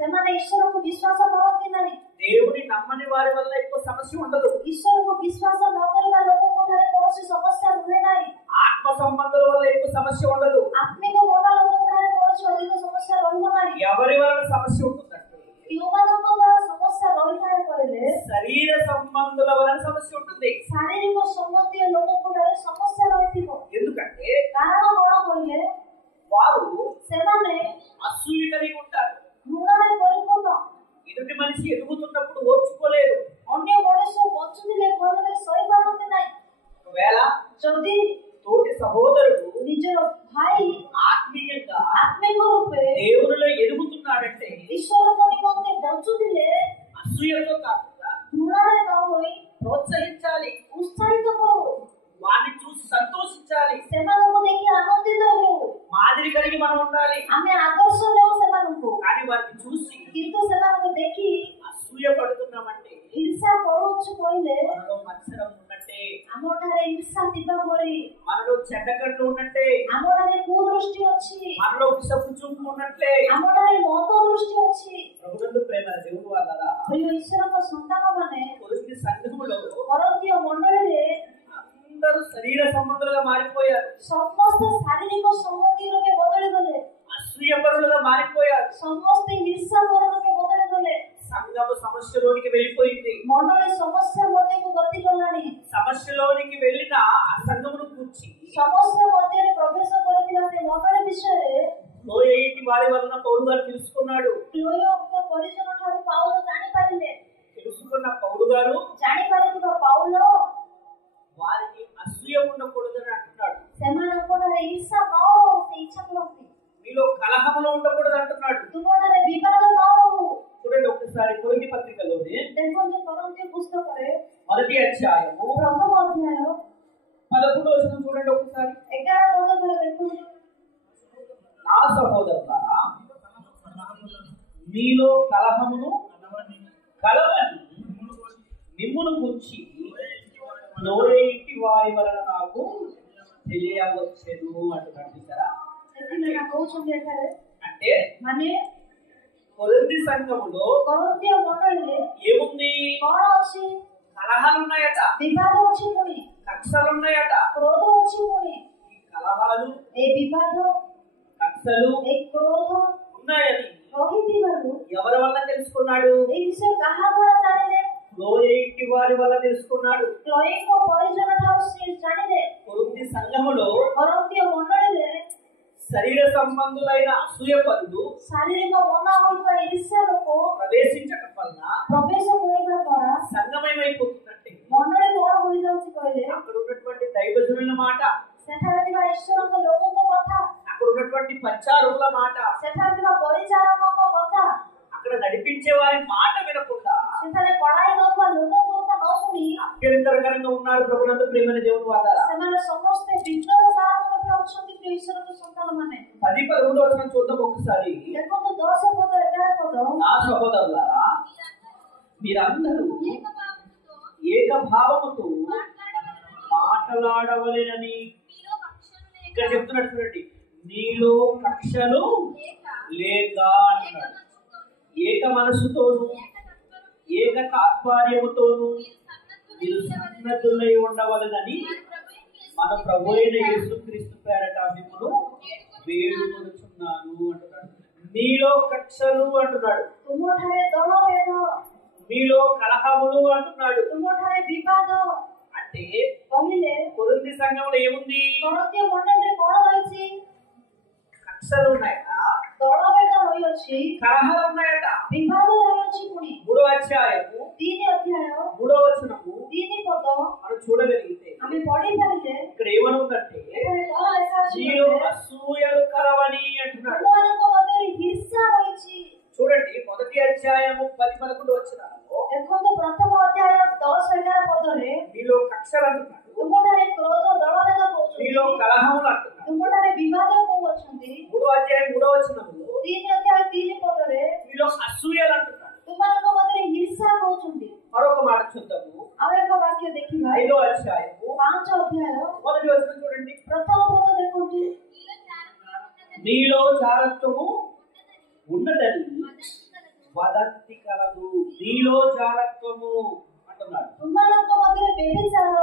ସେମାନେ ଈଶ୍ୱରକୁ ବିଶ୍ୱାସ କରନ୍ତି ନାହିଁ। దేవుని నమ్మని వారి వల్ల ఎక్కువ సమస్య ఉండదు. ଈଶ୍ୱରକୁ ବିଶ୍ୱାସ ନ କରିବା ଲୋକଙ୍କଠାରେ କୌଣସି ସମସ୍ୟା ରୁହେ ନାହିଁ। ఆత్మ సంబంధుల వల్ల ఎక్కువ సమస్య ఉండదు. ଆତ୍ମିକ ମନ ଲୋକଙ୍କଠାରେ କୌଣସି ଅଧିକ ସମସ୍ୟା ରହିବ ନାହିଁ। ఎవరి వలన సమస్య ఉంటుందంటే କେଉଁମାନଙ୍କ ଦ୍ୱାରା ସମସ୍ୟା ରହିଥାଏ କହିଲେ శరీర సంబంధుల వలన సమస్య ఉంటుంది. ଶାରୀରିକ ସମ୍ବନ୍ଧୀୟ ଲୋକଙ୍କଠାରେ ସମସ୍ୟା ରହିଥିବ। ఎందుకంటే କାରଣ କଣ କହିଲେ వారు ସେମାନେ అసూయ కలిగి ఉంటారు. ଘୃଣାରେ ପରିପୂର୍ଣ୍ଣ। ఎదుటి మనిషి ఎదుగుతున్నప్పుడు ఓర్చుకోలేరు. ଅନ୍ୟ ମଣିଷ ବଞ୍ଚୁଥିଲେ ଭଲରେ ସହିପାରନ୍ତି ନାହିଁ। ఒకవేళ ଯଦି తోటి సహోదరుడు ନିଜର ଭାଇ ఆత్మీయంగా ଆତ୍ମିକ ରୂପେ దేవునిలో ఎదుగుతున్నాడంటే ଈଶ୍ୱରଙ୍କ ନିମନ୍ତେ ବଞ୍ଚୁଥିଲେ అసూయతో కాకుండా ଘୃଣାରେ ନ ହୋଇ ప్రోత్సహించాలి, ଉତ୍ସାହିତ କରୁ, వారిని చూసి సంతోషించాలి, ସେମାନଙ୍କୁ ଦେଖି ଆନନ୍ଦିତ ହେଉ, మాదిరి కలిగి మనం ఉండాలి. ଆମେ ଆଦର୍ଶ ନେଉ ସେମାନଙ୍କୁ। కానీ వారిని చూసి କିନ୍ତୁ ସେମାନଙ୍କୁ ଦେଖି అసూయ పడుతున్నామంటే ଈର୍ଷା କରୁଅଛୁ କହିଲେ మనలో మత్సరం ఉన్నట్టే, ଆମଠାରେ ଈର୍ଷା ଥିବା ପରି, మనలో చెడ్డకట్లు ఉన్నట్టే, ଆମଠାରେ କୁଦୃଷ୍ଟି ଅଛି, మనలో విషపు చూపు ఉన్నట్లే. ଆମଠାରେ ମନ୍ଦ ଦୃଷ୍ଟି ଅଛି। ప్రభునందు ప్రేమ దేవుడు వాళ్ళరా, ପ୍ରିୟ ଈଶ୍ୱରଙ୍କ ସନ୍ତାନମାନେ కొరింథీ సంఘములో କରନ୍ତୀୟ ମଣ୍ଡଳୀରେ అందరూ శరీర సంబంధులుగా మారిపోయారు, ସମସ୍ତେ ଶାରୀରିକ ସମ୍ବନ୍ଧୀ ରୂପେ ବଦଳି ଗଲେ, అసూయపరులుగా మారిపోయారు. ସମସ୍ତେ ଈର୍ଷାପର ରୂପେ ବଦଳି ଗଲେ। సంఘము సమస్యలోనికి వెళ్ళిపోయింది. ମଣ୍ଡଳୀ ସମସ୍ୟା ମଧ୍ୟକୁ ଗତି କଲାଣି। సమస్యలోనికి వెళ్ళిన ఆ సంఘమును కూర్చి ସମସ୍ୟା ମଧ୍ୟରେ ପ୍ରବେଶ କରିଥିବା ସେ ମଣ୍ଡଳୀ ବିଷୟରେ లోయయిటి వారి వలన పౌలు గారు తెలుసుకున్నాడు. କ୍ଲୋୟଙ୍କ ପରିଜନ ଠାରୁ ପାଉଲ ଜାଣିପାରିଲେ। తెలుసుకున్న పౌలు గారు ଜାଣିପାରିଥିବା ପାଉଲ వారికి అసూయ ఉండకూడదని అంటున్నాడు. ସେମାନଙ୍କଠାରେ ଈର୍ଷା ନ ହଉ ସେ ଇଚ୍ଛା କରନ୍ତି। మీలో కలహములో ఉండకూడదు అంటున్నాడు. ତୁମଠାରେ ବିବାଦ ନ ହଉ। చూడండి ఒకసారి కొరింథీ పత్రికలోని ଦେଖନ୍ତୁ କରନ୍ତୀୟ పుస్తକରେ మొదటి అధ్యాయము ପ୍ରଥମ ଅଧ୍ୟାୟ 11వ వచనం చూడండి ఒకసారి. 11 ପଦରେ ଦେଖନ୍ତୁ, నా సహోదరులారా, మీలో కలహమును కలవని మిమ్మును గురించి లోయయింటి వారి వలన నాకు తెలియవచ్చెను అంటున్నాడు. చూసారా? ସେଥିପାଇଁ କହୁଛନ୍ତି ଏଠାରେ అంటే ମାନେ కొరింథీ సంఘములో କରନ୍ତୀୟ ମଣ୍ଡଳୀରେ ఏముంది? କଣ ଅଛି? కలహాలు ఉన్నాయట, ବିବାଦ ଅଛି, ପୁଣି కక్షలు ఉన్నాయట. କ୍ରୋଧ ଅଛି, ପୁଣି ఈ కలహాలు, ଏ ବିବାଦ కక్షలు ଏ କ୍ରୋଧ ఉన్నాయని ରହିଥିବାରୁ ఎవరి వల్ల తెలుసుకున్నాడు? ଏ ବିଷୟ କାହା ଦ୍ୱାରା ଜାଣିଲେ? లోయయింటి వారి వల్ల తెలుసుకున్నాడు. କ୍ଲୋୟଙ୍କ ପରିଜନ ଠାରୁ ସେ ଜାଣିଲେ। కొరింథీ సంఘములో କରନ୍ତୀୟ ମଣ୍ଡଳୀରେ శరీర సంబంధులైన అసూయపరులు ଶାରୀରିକ ମନା ହୋଇଥିବା ଈର୍ଷା ଲୋକ ప్రవేశించటం వలన ପ୍ରବେଶ କରିବା ଦ୍ୱାରା సంఘమయమైపోతుందంటే ମଣ୍ଡଳୀ କଣ ହୋଇଯାଉଛି କହିଲେ అక్కడ ఉన్నటువంటి దైవజనుల మాట, ସେଠାରେ ଥିବା ଈଶ୍ୱରଙ୍କ ଲୋକଙ୍କ କଥା, అక్కడ ఉన్నటువంటి పరిచారకుల మాట, ସେଠାରେ ଥିବା ପରିଚାରକଙ୍କ କଥା, అక్కడ నడిపించే వారి మాట వినకుండా ସେଠାରେ ପଢାଇ ଦଉଥିବା ଲୋକଙ୍କ କଥା ନ ଶୁଣି అభ్యంతరకరంగా ఉన్నారు. ప్రభునందు ప్రేమైన దేవుని వాళ్ళారా, ସେମାନେ ସମସ୍ତେ ବିଘ୍ନର କାରଣ ରୂପେ ଅଛନ୍ତି। ପ୍ରିୟ ଈଶ୍ୱରଙ୍କ ସନ୍ତାନମାନେ 10-11వ వచనం చూద్దాం ఒకసారి. ଦେଖନ୍ତୁ 10 ପଦ 11 ପଦ, నా సహోదరులారా, మీరందరూ ఏకభావముతో మాట్లాడవలెనని ఇక్కడ చెప్తున్నాడు. చూడండి, నీలో కక్షలు లేక అంటున్నాడు. ఏక మనసుతోను ఏక తాత్పర్యముతోను మీరు సన్నద్ధులై ఉండవలెనని మన ప్రభు అయిన యేసుక్రీస్తు పేరట మిమ్మల్ని వేడుకొనుచున్నాను అంటున్నాడు. మీలో కక్షలు అంటున్నాడు, ତୁମଠାରେ ଦଳଭେଦ, మీలో కలహములు అంటున్నాడు. ତୁମଠାରେ ବିବାଦ అంటే କହିଲେ కొరింథీ సంఘంలో ఏముంది? କରନ୍ତୀୟ ମଣ୍ଡଳୀରେ କଣ ରହିଛି? కక్షలు ఉన్నాయట, ଦଳଭେଦ ରହିଅଛି, కలహాలు ఉన్నాయట. ବିବାଦ ରହିଅଛି। ପୁଣି 3వ అధ్యాయము 3 ଅଧ୍ୟାୟ 3వ వచనము 3 ପଦ మనం చూడగలిగితే ଆମେ ପଢିପାରିଲେ ఇక్కడ ఏమనుందంటే, ଏଠାରେ କଣ ଲେଖା ଅଛି నీలో କହିଲେ, అసూయలు కలవని అంటున్నాడు. ତୁମମାନଙ୍କ ମଧ୍ୟରେ ହିଂସା ରହିଛି। చూడండి, 1వ అధ్యాయము 10-11 వచనాలలో ଦେଖନ୍ତୁ ପ୍ରଥମ ଅଧ୍ୟାୟ 10-11 ପଦରେ నీలో కక్షలు అంటున్నాడు, ତୁମଠାରେ କ୍ରୋଧ ଦଳଭେଦ କହୁଛନ୍ତି, నీలో కలహములు అంటున్నాడు. ତୁମଠାରେ ବିବାଦ କହୁଅଛନ୍ତି। 3వ అధ్యాయం 3వ వచనంలో 3 ଅଧ୍ୟାୟ 3 ପଦରେ నీలో అసూయలు అంటున్నాడు. ତୁମମାନଙ୍କ ମଧ୍ୟରେ ହିଂସା କହୁଛନ୍ତି। మరొక మాట చూద్దాము, ଆଉ ଏକ ବାକ୍ୟ ଦେଖିବା 5వ అధ్యాయము 5 ଅଧ୍ୟାୟ 1వ వచనం చూడండి. ପ୍ରଥମ ପଦ ଦେଖନ୍ତୁ, నీలో జారత్వము ఉన్నదని వదంతి కలదు. నీలో జారత్వము అంటున్నాడు. ତୁମମାନଙ୍କ ମଧ୍ୟରେ ବ୍ୟభిଚାର।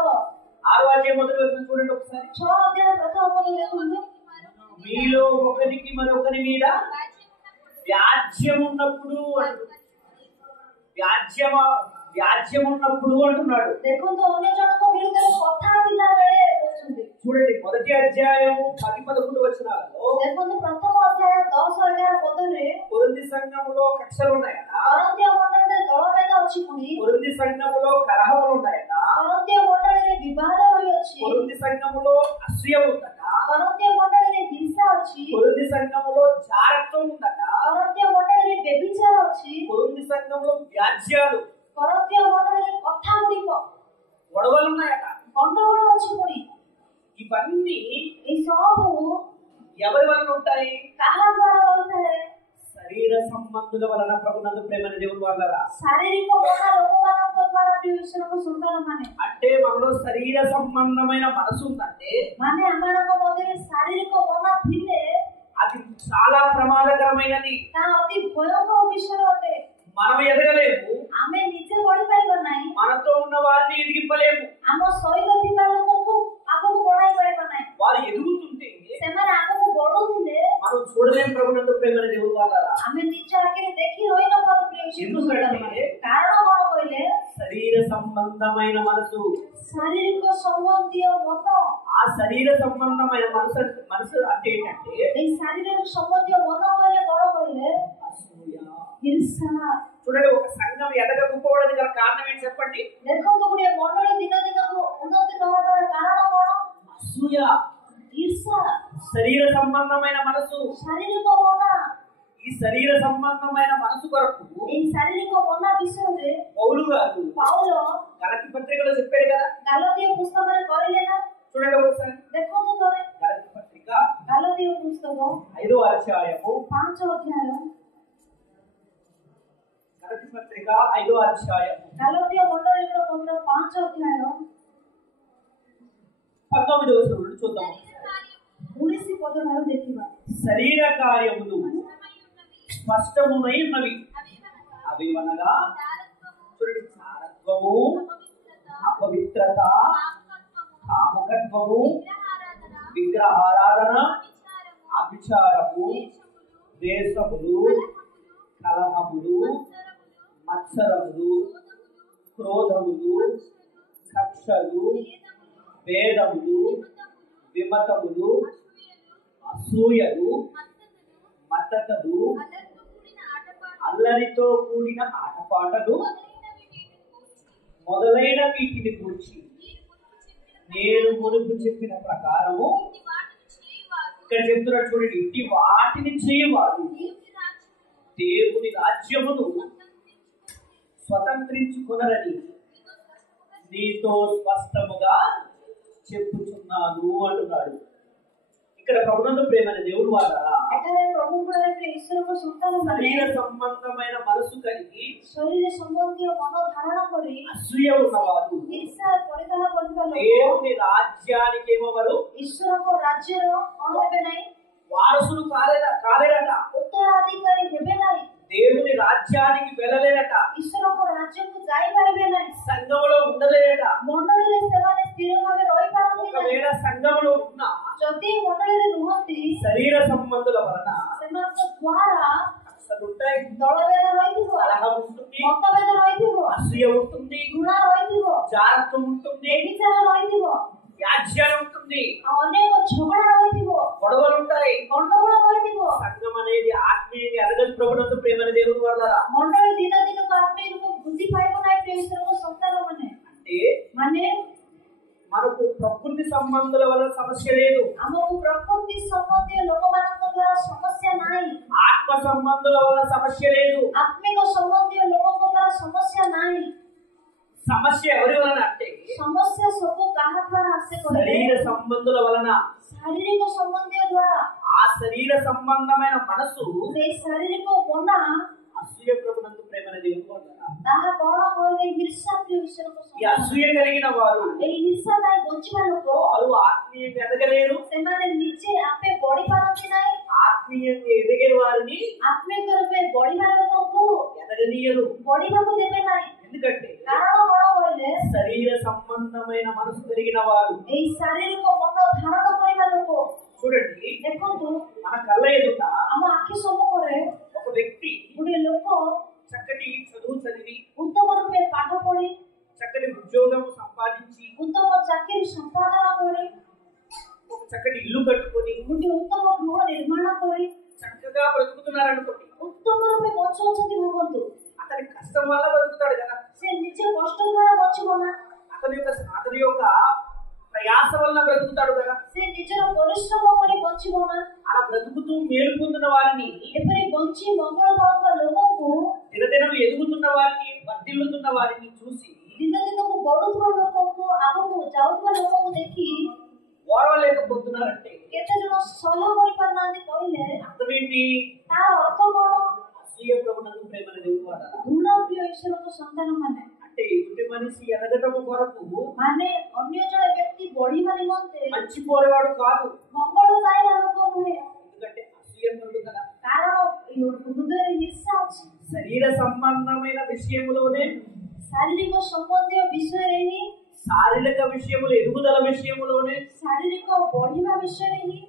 6వ అధ్యాయం 1వ వచనం చూడండి ఒకసారి. 6 ଅଧ୍ୟାୟ ପ୍ରଥମ ପଦ ଦେଖନ୍ତୁ, మీలో ఒకరికి మరొకరి మీద వ్యాజ్యం ఉన్నప్పుడు వ్యాజ్యం ఉన్నప్పుడు అంటున్నాడు. ଦେଖନ୍ତୁ ଅନ୍ୟ ଜଣଙ୍କ ବିରୁଦ୍ଧରେ କଥା ଥିଲା ବେଳେ କହୁଛନ୍ତି। చూడండి, 1వ అధ్యాయము 10-11 వచనాలలో ଦେଖନ୍ତୁ ପ୍ରଥମ ଅଧ୍ୟାୟ 10-11 ପଦରେ కొరింథీ సంఘములో కక్షలు ఉన్నాయట, କରନ୍ତୀୟ ମଣ୍ଡଳୀରେ ଦଳଭେଦ ଅଛି। ପୁଣି కొరింథీ సంఘములో కలహములు ఉన్నాయట, କରନ୍ତୀୟ ମଣ୍ଡଳୀରେ ବିବାଦ ରହିଅଛି, కొరింథీ సంఘములో అసూయ ఉందట, କରନ୍ତୀୟ ମଣ୍ଡଳୀରେ ହିଂସା ଅଛି, కొరింథీ సంఘములో జారత్వం ఉందట, କରନ୍ତୀୟ ମଣ୍ଡଳୀରେ ବ୍ୟଭିଚାର ଅଛି, కొరింథీ సంఘములో వ్యాజ్యాలు କରନ୍ତୀୟ ମଣ୍ଡଳୀରେ କଥା ଗୁଡ଼ିକ గొడవలు ఉన్నాయట. ଗଣ୍ଡଗୋଳ ଅଛି। ପୁଣି ఇవన్నీ ଏ ସବୁ ఎవరి వలన ఉంటాయి? କାହା ଦ୍ୱାରା ରହିଥାଏ? శరీర సంబంధుల వలన ప్రభునందు ప్రేమ దేవుని వాళ్ళరా. ଶାରୀରିକ ମନା ଲୋକମାନଙ୍କ ଦ୍ୱାରା ପ୍ରିୟ ଈଶ୍ୱରଙ୍କ ସନ୍ତାନମାନେ, అంటే మనలో శరీర సంబంధమైన మనసు ఉందంటే ମାନେ ଆମମାନଙ୍କ ମଧ୍ୟରେ ଶାରୀରିକ ମନ ଥିଲେ అది చాలా ప్రమాదకరమైనది. ତାହା ଅତି ଭୟଙ୍କର ବିଷୟ ଅଟେ। మనం ఎదగలేము, ଆମେ ନିଜେ ବଢିପାରିବା ନାହିଁ, మనతో ఉన్న వారిని ఎదిగింపలేము. ଆମ ସହିତ ଥିବା ଲୋକଙ୍କୁ ଆଗକୁ ବଢାଇ ପାରିବା ନାହିଁ। వారు ఎదుగుతుంటే ସେମାନେ ଆଗକୁ ବଢୁଥିଲେ మనం చూడలేము ప్రభునందు ప్రేమ దేవుని వాళ్ళరా. ଆମେ ନିଜ ଆଖିରେ ଦେଖି ରହିନପାରୁ ପ୍ରିୟ ଈଶ୍ୱରଙ୍କ ସନ୍ତାନମାନେ। କାରଣ କଣ କହିଲେ, శరీర సంబంధమైన మనసు, ଶାରୀରିକ ସମ୍ବନ୍ଧୀୟ ମନ। ఆ శరీర సంబంధమైన మనసు అంటే ఏంటంటే ଏଇ ଶାରୀରିକ ସମ୍ବନ୍ଧୀୟ ମନ କହିଲେ କଣ କହିଲେ, అసూయ. ଈର୍ଷା। చూడండి, ఒక సంఘం ఎదగకపోవడానికి గల కారణం ఏంటి చెప్పండి? ଦେଖନ୍ତୁ ଗୋଟିଏ ମଣ୍ଡଳୀ ଦିନ ଦିନକୁ ଉନ୍ନତି ନ ହେବାର କାରଣ କଣ? అసూయ. ଈର୍ଷା, శరీర సంబంధమైన మనసు. ଶାରୀରିକ ମନ। ఈ శరీర సంబంధమైన మనసు కొరకు ଏଇ ଶାରୀରିକ ମନ ବିଷୟରେ పౌలు గారు ପାଉଲ గలతీ పత్రికలో చెప్పాడు కదా. ଗାଲାତୀୟ పుస్తକରେ କହିଲେ ନା? చూడండి ఒకసారి, ଦେଖନ୍ତୁ ଥରେ గలతీ పత్రిక ଗାଲାତୀୟ పుస్తକ 5వ అధ్యాయము 5 ଅଧ୍ୟାୟ, గలతీ పత్రిక 5వ అధ్యాయము ଗାଲାତୀୟ ମଣ୍ଡଳୀର ପତ୍ର 5 ଅଧ୍ୟାୟ 19వ వచనం నుండి చూద్దాం. 19 ପଦ ଠାରୁ ଦେଖିବା। శరీర కార్యములు స్పష్టమునై ఉన్నవి. అవి అనగా చూడండి, చారత్వము, అపవిత్రత, కాముకత్వము, విగ్రహారాధన, అభిచారము, ద్వేషములు, కలహములు, మత్సరములు, క్రోధములు, కక్షలు, భేదములు, విమతములు, అసూయలు, మత్తతలు, అల్లరితో కూడిన ఆటపాటలు మొదలైన వీటిని గురించి నేను మునుపు చెప్పిన ప్రకారము, ఇక్కడ చెప్తున్నాడు చూడండి, ఇట్టి వాటిని చేయవారు దేవుని రాజ్యమును స్వతంత్రించుకొనరని నీతో స్పష్టముగా చెప్పుచున్నాను అంటున్నాడు. ఇక్కడ ప్రభునందు ప్రేమైన దేవుడు వాళ్ళ ଏଠାରେ ପ୍ରଭୁଙ୍କର ପ୍ରିୟ ଈଶ୍ୱରଙ୍କ ସନ୍ତାନମାନେ శరీర సంబంధమైన మనసు కలిగి ଶରୀର ସମ୍ବନ୍ଧୀୟ ମନ ଧାରଣ କରି అసూయ ఉన్నవారు ଈର୍ଷା ପରିଧାନ କରୁଥିବା ଲୋକ దేవుని రాజ్యానికి ఏమవరు? ଈଶ୍ୱରଙ୍କ ରାଜ୍ୟର କଣ ହେବେ ନାହିଁ? వారసులు కాలేరట. ଉତ୍ତରାଧିକାରୀ ହେବେ ନାହିଁ। దేవుని రాజ్యానికి వెళ్ళలేరట. ଈଶ୍ୱରଙ୍କ ରାଜ୍ୟକୁ ଯାଇପାରିବେ ନାହିଁ। సంఘములో ఉండలేరట. ମଣ୍ଡଳୀରେ ସେମାନେ ସ୍ଥିର ଭାବେ ରହିପାରନ୍ତି ନାହିଁ। ఒకవేళ సంఘములో ఉన్న ଯଦି ମଣ୍ଡଳୀରେ ରୁହନ୍ତି, శరీర సంబంధుల వలన ସେମାନଙ୍କ ଦ୍ୱାରା ఉంటాయి, ଦଳଭେଦ ରହିଥିବ, కలహం ఉంటుంది, ମତଭେଦ ରହିଥିବ, అసూయ ఉంటుంది, ଘୃଣା ରହିଥିବ, జారత్వం ఉంటుంది, ବ୍ୟభిଚାର ରହିଥିବ, వ్యాజ్యాలు ఉంటుంది, ଆଉ ଅନେକ ଝଗଡ଼ା ରହିଥିବ, గొడవలు ఉంటాయి. ଗଣ୍ଡଗୋଳ ରହିଥିବ। ప్రభునందు ప్రేమని దేవుని వల్లరా मंडल दिन दिन को आत्मिक रूप बुद्धि पाइबो नाही प्रिय ईश्वर को संतान అంటే माने మనకు ప్రకృతి సంబంధాల వల్ల సమస్య లేదు, हमको प्रकृति संबंधी लोकମାନଙ୍କ द्वारा समस्या नाही, ఆత్మ సంబంధాల వల్ల సమస్య లేదు, आत्मिक संबंधी लोकଙ୍କ द्वारा समस्या नाही। సమస్య ఎవరి వలన అంటే समस्या सब काहा द्वारा आसे करे శరీర సంబంధాల వలన। शारीरिक संबंधी द्वारा ఆ శరీర సంబంధమైన మనసు से शारीरिक मना అసూయ ప్రభునందు ప్రేమని దేవుని వల్లరా ताहा कोण होले ईर्ष्या प्रिय ईश्वर को ఈ అసూయ కలిగిన వారు ए ईर्ष्या नाही बंचिबा लोक వారు ఆత్మీయంగా ఎదగలేరు, सेमाने निजे आपे बॉडी पारंती नाही, ఆత్మీయంగా ఎదిగే వారిని आत्मिक रूपे बॉडी लोकଙ୍କୁ ఎదగనీయరు। बॉडीବାକୁ देबे नाही। ఎందుకంటే कारण कोण होले శరీర సంబంధమైన మనసు కలిగిన వారు। ए शारीरिक मन धारण करिबा लोक చూడండి, देखंतु మన కళ్ళ ఎదుట आम आखि सम्मुखरे ఒక వ్యక్తి गुडे लोक చక్కటి చదువు చదివి उत्तम रूपे पाठ पढ़ी చక్కటి ఉద్యోగం సంపాదించి उत्तम चाकरी संपादन करी ఒక చక్కటి ఇల్లు కట్టుకొని गुटे उत्तम गृह निर्माण करी చక్కగా బ్రతుకుతున్నారు అనుకోండి, उत्तम रूपे बचुछंती भाबंतु అతని కష్టం వల్ల బ్రతుకుతాడు కదా, से निजे कष्ट द्वारा बचिबो ना, అతని యొక్క ప్రయాస వల్ల బ్రతుకుతాడు కదా। से निजर परिश्रम करी बचिबो ना। అలా బ్రతుకుతూ మేలు పొందిన వారిని, एपरि बंची मंगल पाउवा लोकଙ୍କୁ దినదినం ఎదుగుతున్న వారిని, వర్ధిల్లుతున్న వారిని చూసి दिन दिन को बढुथवा लोकଙ୍କୁ आगକୁ जाउथवा लोकଙ୍କୁ देखि ఓర్వలేకపోతున్నారంటే केते जन सहय करि पारनांती कहिले అర్థం ఏంటి? तार अर्थ कोन అసూయ ప్రభునందు ప్రేమని దేవుని వల్లరా घृणा प्रिय ईश्वरको संतान माने అంటే ఎదుటి మనిషి ఎదగటము కొరకు माने अन्य जण व्यक्ति बढिबा निमन्ते మంచి కోరేవాడు కాదు, मंगल चाहेला लोक नुहे, ఎందుకంటే అసూయపరుడు కదా। कारण हृदय ईर्ष्या अछि। శరీర సంబంధమైన విషయములోనే, शारीरिक सम्बन्धीय विषयरे ही శారీరక విషయములు ఎదుగుదల విషయములోనే शारीरिक बढिबा विषयरे ही